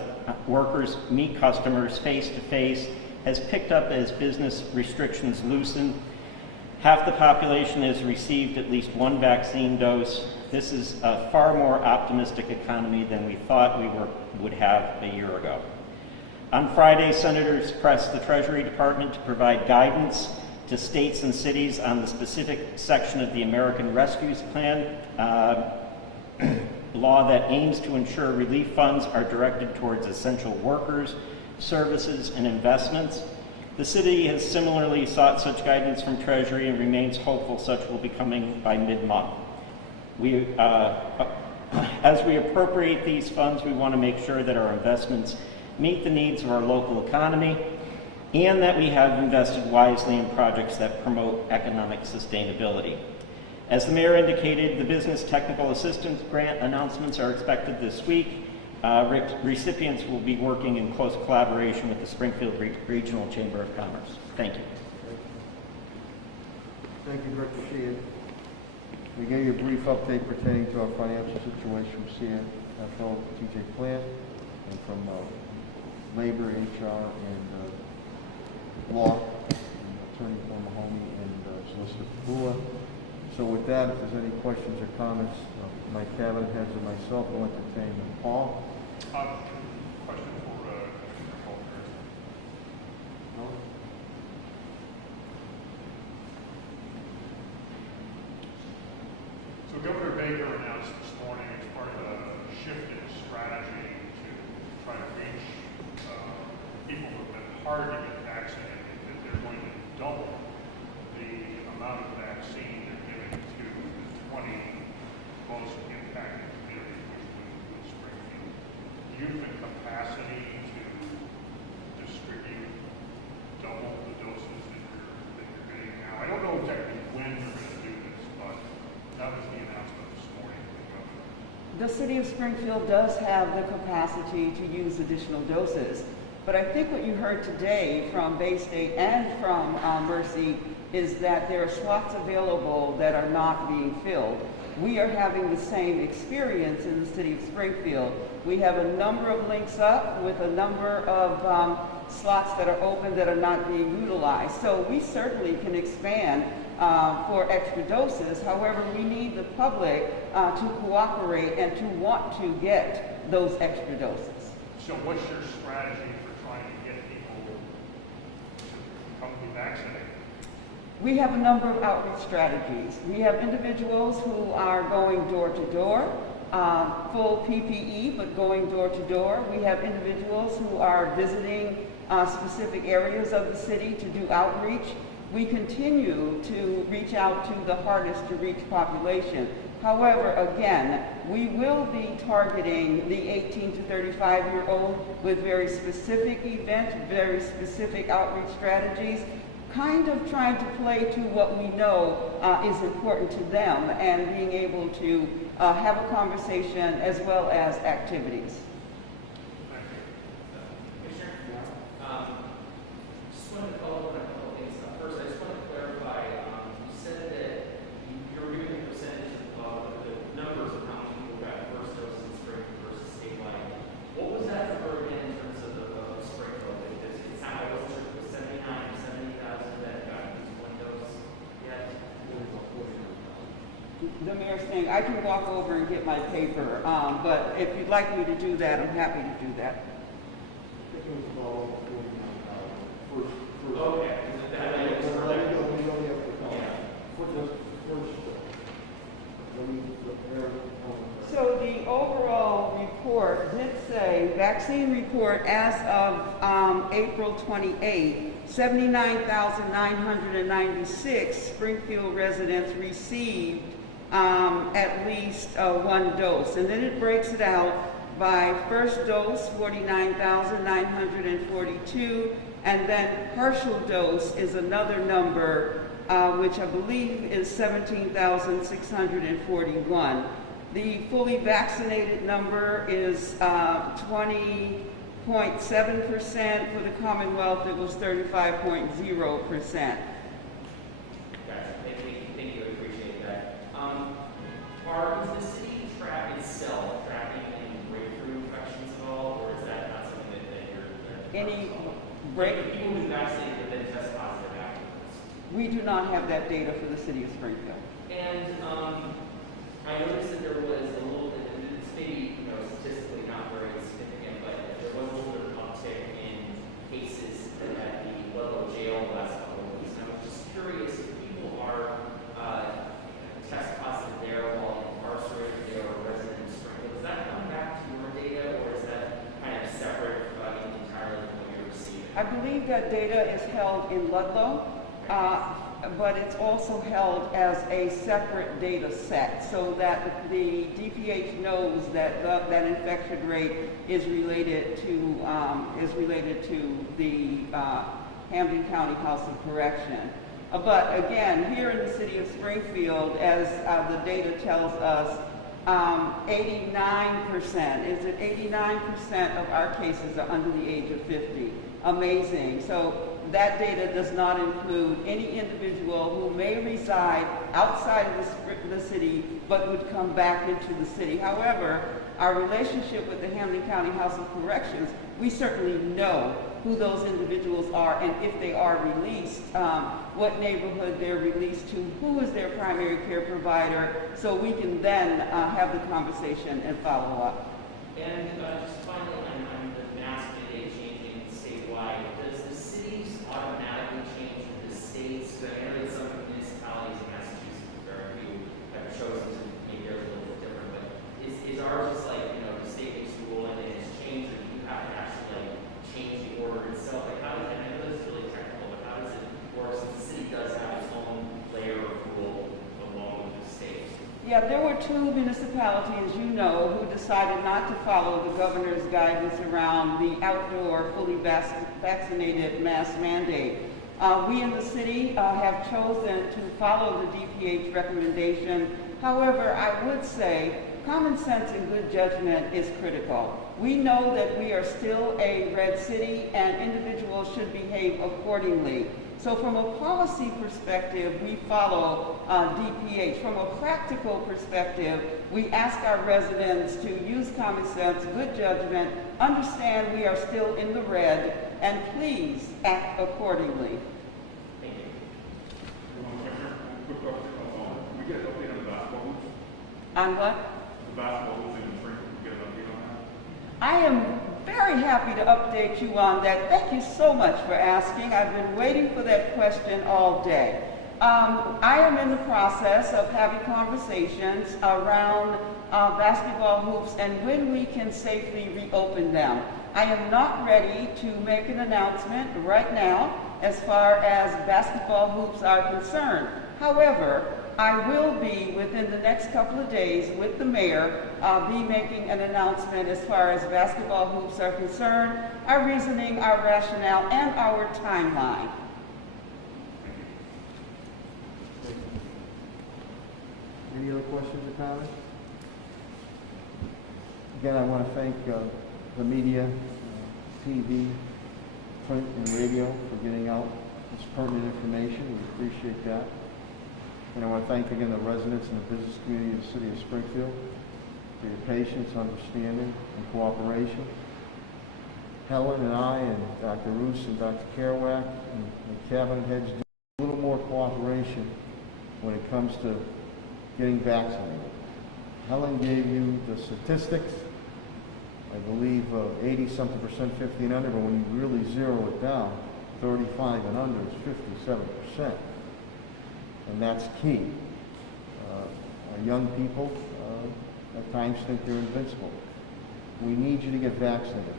workers meet customers face-to-face, has picked up as business restrictions loosen. Half the population has received at least 1 vaccine dose. This is a far more optimistic economy than we thought we would have a year ago. On Friday, senators pressed the Treasury Department to provide guidance to states and cities on the specific section of the American Rescue Plan law that aims to ensure relief funds are directed towards essential workers, services, and investments. The city has similarly sought such guidance from Treasury and remains hopeful such will be coming by mid-month. As we appropriate these funds, we want to make sure that our investments meet the needs of our local economy and that we have invested wisely in projects that promote economic sustainability. As the mayor indicated, the Business Technical Assistance Grant announcements are expected this week. Recipients will be working in close collaboration with the Springfield Regional Chamber of Commerce. Thank you. Thank you, Director Sheehan. We gave you a brief update pertaining to our financial situation from CFO TJ Plant and from Labor, HR, and Law, and Attorney Paul Mahoney and Solicitor Pagula. So with that, if there's any questions or comments, my cabinet heads and myself will entertain them. Paul? Question for Commissioner Faulkner. No? So Governor Baker announced this morning as part of a shift in strategy to try to reach people who have been hard to get vaccinated, that they're going to double the amount of vaccine they're giving to the 20 most impacted communities, which would include Springfield. Do you have the capacity to distribute double the doses that you're getting now? I don't know exactly when you're going to do this, but that was the announcement this morning from the governor. The city of Springfield does have the capacity to use additional doses, but I think what you heard today from Bay State and from Mercy is that there are slots available that are not being filled. We are having the same experience in the city of Springfield. We have a number of links up with a number of slots that are open that are not being utilized. So we certainly can expand for extra doses. However, we need the public to cooperate and to want to get those extra doses. So what's your strategy for trying to get people to come be vaccinated? We have a number of outreach strategies. We have individuals who are going door to door, full PPE, but going door to door. We have individuals who are visiting specific areas of the city to do outreach. We continue to reach out to the hardest to reach population. However, again, we will be targeting the 18 to 35-year-old with very specific events, very specific outreach strategies, kind of trying to play to what we know is important to them and being able to have a conversation as well as activities. Commissioner, just wanted to follow up on a couple of things. First, I just want to clarify, you said that you're giving the percentage of the numbers of how many people got first doses in Springfield versus statewide. What was that number again in terms of Springfield? Because it sounded like it was 79 or 70,000 that got at least one dose yet. The mayor's saying I can walk over and get my paper, but if you'd like me to do that, I'm happy to do that. Okay. So the overall report did say, vaccine report as of April 28, 79,996 Springfield residents received at least one dose. And then it breaks it out by first dose, 49,942, and then partial dose is another number, which I believe is 17,641. The fully vaccinated number is 20.7%. For the Commonwealth, it was 35.0%. Thank you, I appreciate that. Is the city itself tracking any breakthrough infections at all, or is that not something that you're Any people break? who vaccinated but then test positive afterwards? We do not have that data for the city of Springfield. And I noticed that there was a little bit, it's maybe statistically not very significant, but there was a little bit of uptick in cases at the Ludlow jail the last couple of weeks. And I was just curious if people are test positive there while incarcerated there or resident in Springfield. Does that come back to your data, or is that kind of separate entirely from what you're receiving? I believe that data is held in Ludlow, but it's also held as a separate data set so that the DPH knows that that infection rate is related to the Hampden County House of Correction. But again, here in the city of Springfield, as the data tells us, 89%, is it 89% of our cases are under the age of 50? Amazing. So that data does not include any individual who may reside outside of the city but would come back into the city. However, our relationship with the Hampden County House of Corrections, we certainly know who those individuals are and if they are released, what neighborhood they're released to, who is their primary care provider, so we can then have the conversation and follow up. And just finally, on the mask mandate changing statewide, does the cities automatically change with the states? Because I know that some municipalities in Massachusetts, very few, have chosen to make theirs a little bit different, but is ours just like, you know, the state makes a rule and then it's changed, or do you have to actually change the order itself? Like how does, and I know this is really technical, but how does it work since the city does have its own layer of rule along with the states? Yeah, there were 2 municipalities, you know, who decided not to follow the governor's guidance around the outdoor fully vaccinated mask mandate. We in the city have chosen to follow the DPH recommendation. However, I would say common sense and good judgment is critical. We know that we are still a red city and individuals should behave accordingly. So from a policy perspective, we follow DPH. From a practical perspective, we ask our residents to use common sense, good judgment, understand we are still in the red, and please act accordingly. Thank you. Quick question. We get an update on the basketball hoops? On what? The basketball hoops in Springfield, we get an update on that? I am very happy to update you on that. Thank you so much for asking. I've been waiting for that question all day. I am in the process of having conversations around basketball hoops and when we can safely reopen them. I am not ready to make an announcement right now as far as basketball hoops are concerned. However, I will be, within the next couple of days, with the mayor, be making an announcement as far as basketball hoops are concerned, our reasoning, our rationale, and our timeline. Any other questions or comments? Again, I want to thank the media, TV, print, and radio for getting out this pertinent information. We appreciate that. And I want to thank again the residents and the business community of the city of Springfield for your patience, understanding, and cooperation. Helen and I and Dr. Roos and Dr. Kerouac and the cabinet heads do a little more cooperation when it comes to getting vaccinated. Helen gave you the statistics. I believe 80-something% 50 and under, but when you really zero it down, 35 and under is 57%. And that's key. Our young people at times think they're invincible. We need you to get vaccinated.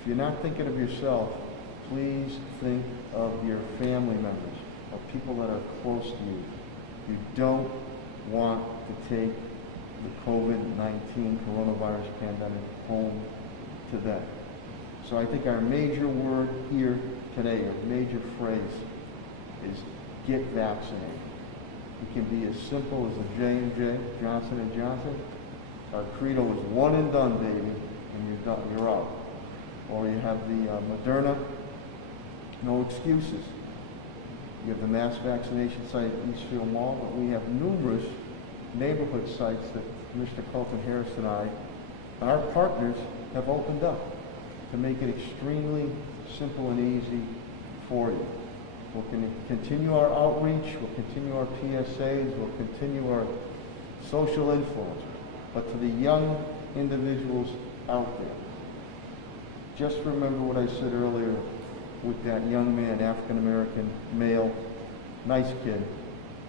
If you're not thinking of yourself, please think of your family members, of people that are close to you. You don't want to take the COVID-19 coronavirus pandemic home to them. So I think our major word here today, our major phrase, is get vaccinated. It can be as simple as a J&J, Johnson & Johnson. Our credo is one and done, baby, and you're out. Or you have the Moderna, no excuses. You have the mass vaccination site at Eastfield Mall, but we have numerous neighborhood sites that Commissioner Colton Harris and I, and our partners, have opened up to make it extremely simple and easy for you. We'll continue our outreach, we'll continue our PSAs, we'll continue our social influence. But to the young individuals out there, just remember what I said earlier with that young man, African-American male, nice kid,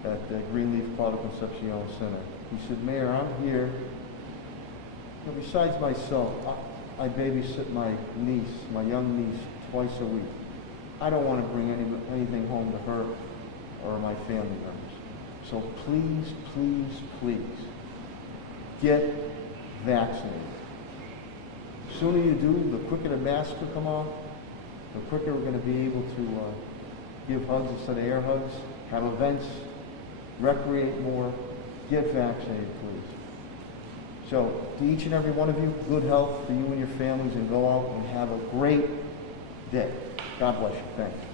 at the Greenleaf Claudio Concepcion Center. He said, Mayor, I'm here. You know, besides myself, I babysit my niece, my young niece, twice a week. I don't want to bring anything home to her or my family members. So please, please, please, get vaccinated. The sooner you do, the quicker the masks will come off, the quicker we're going to be able to give hugs instead of air hugs, have events, recreate more, get vaccinated, please. So, to each and every one of you, good health for you and your families, and go out and have a great day. God bless you. Thanks.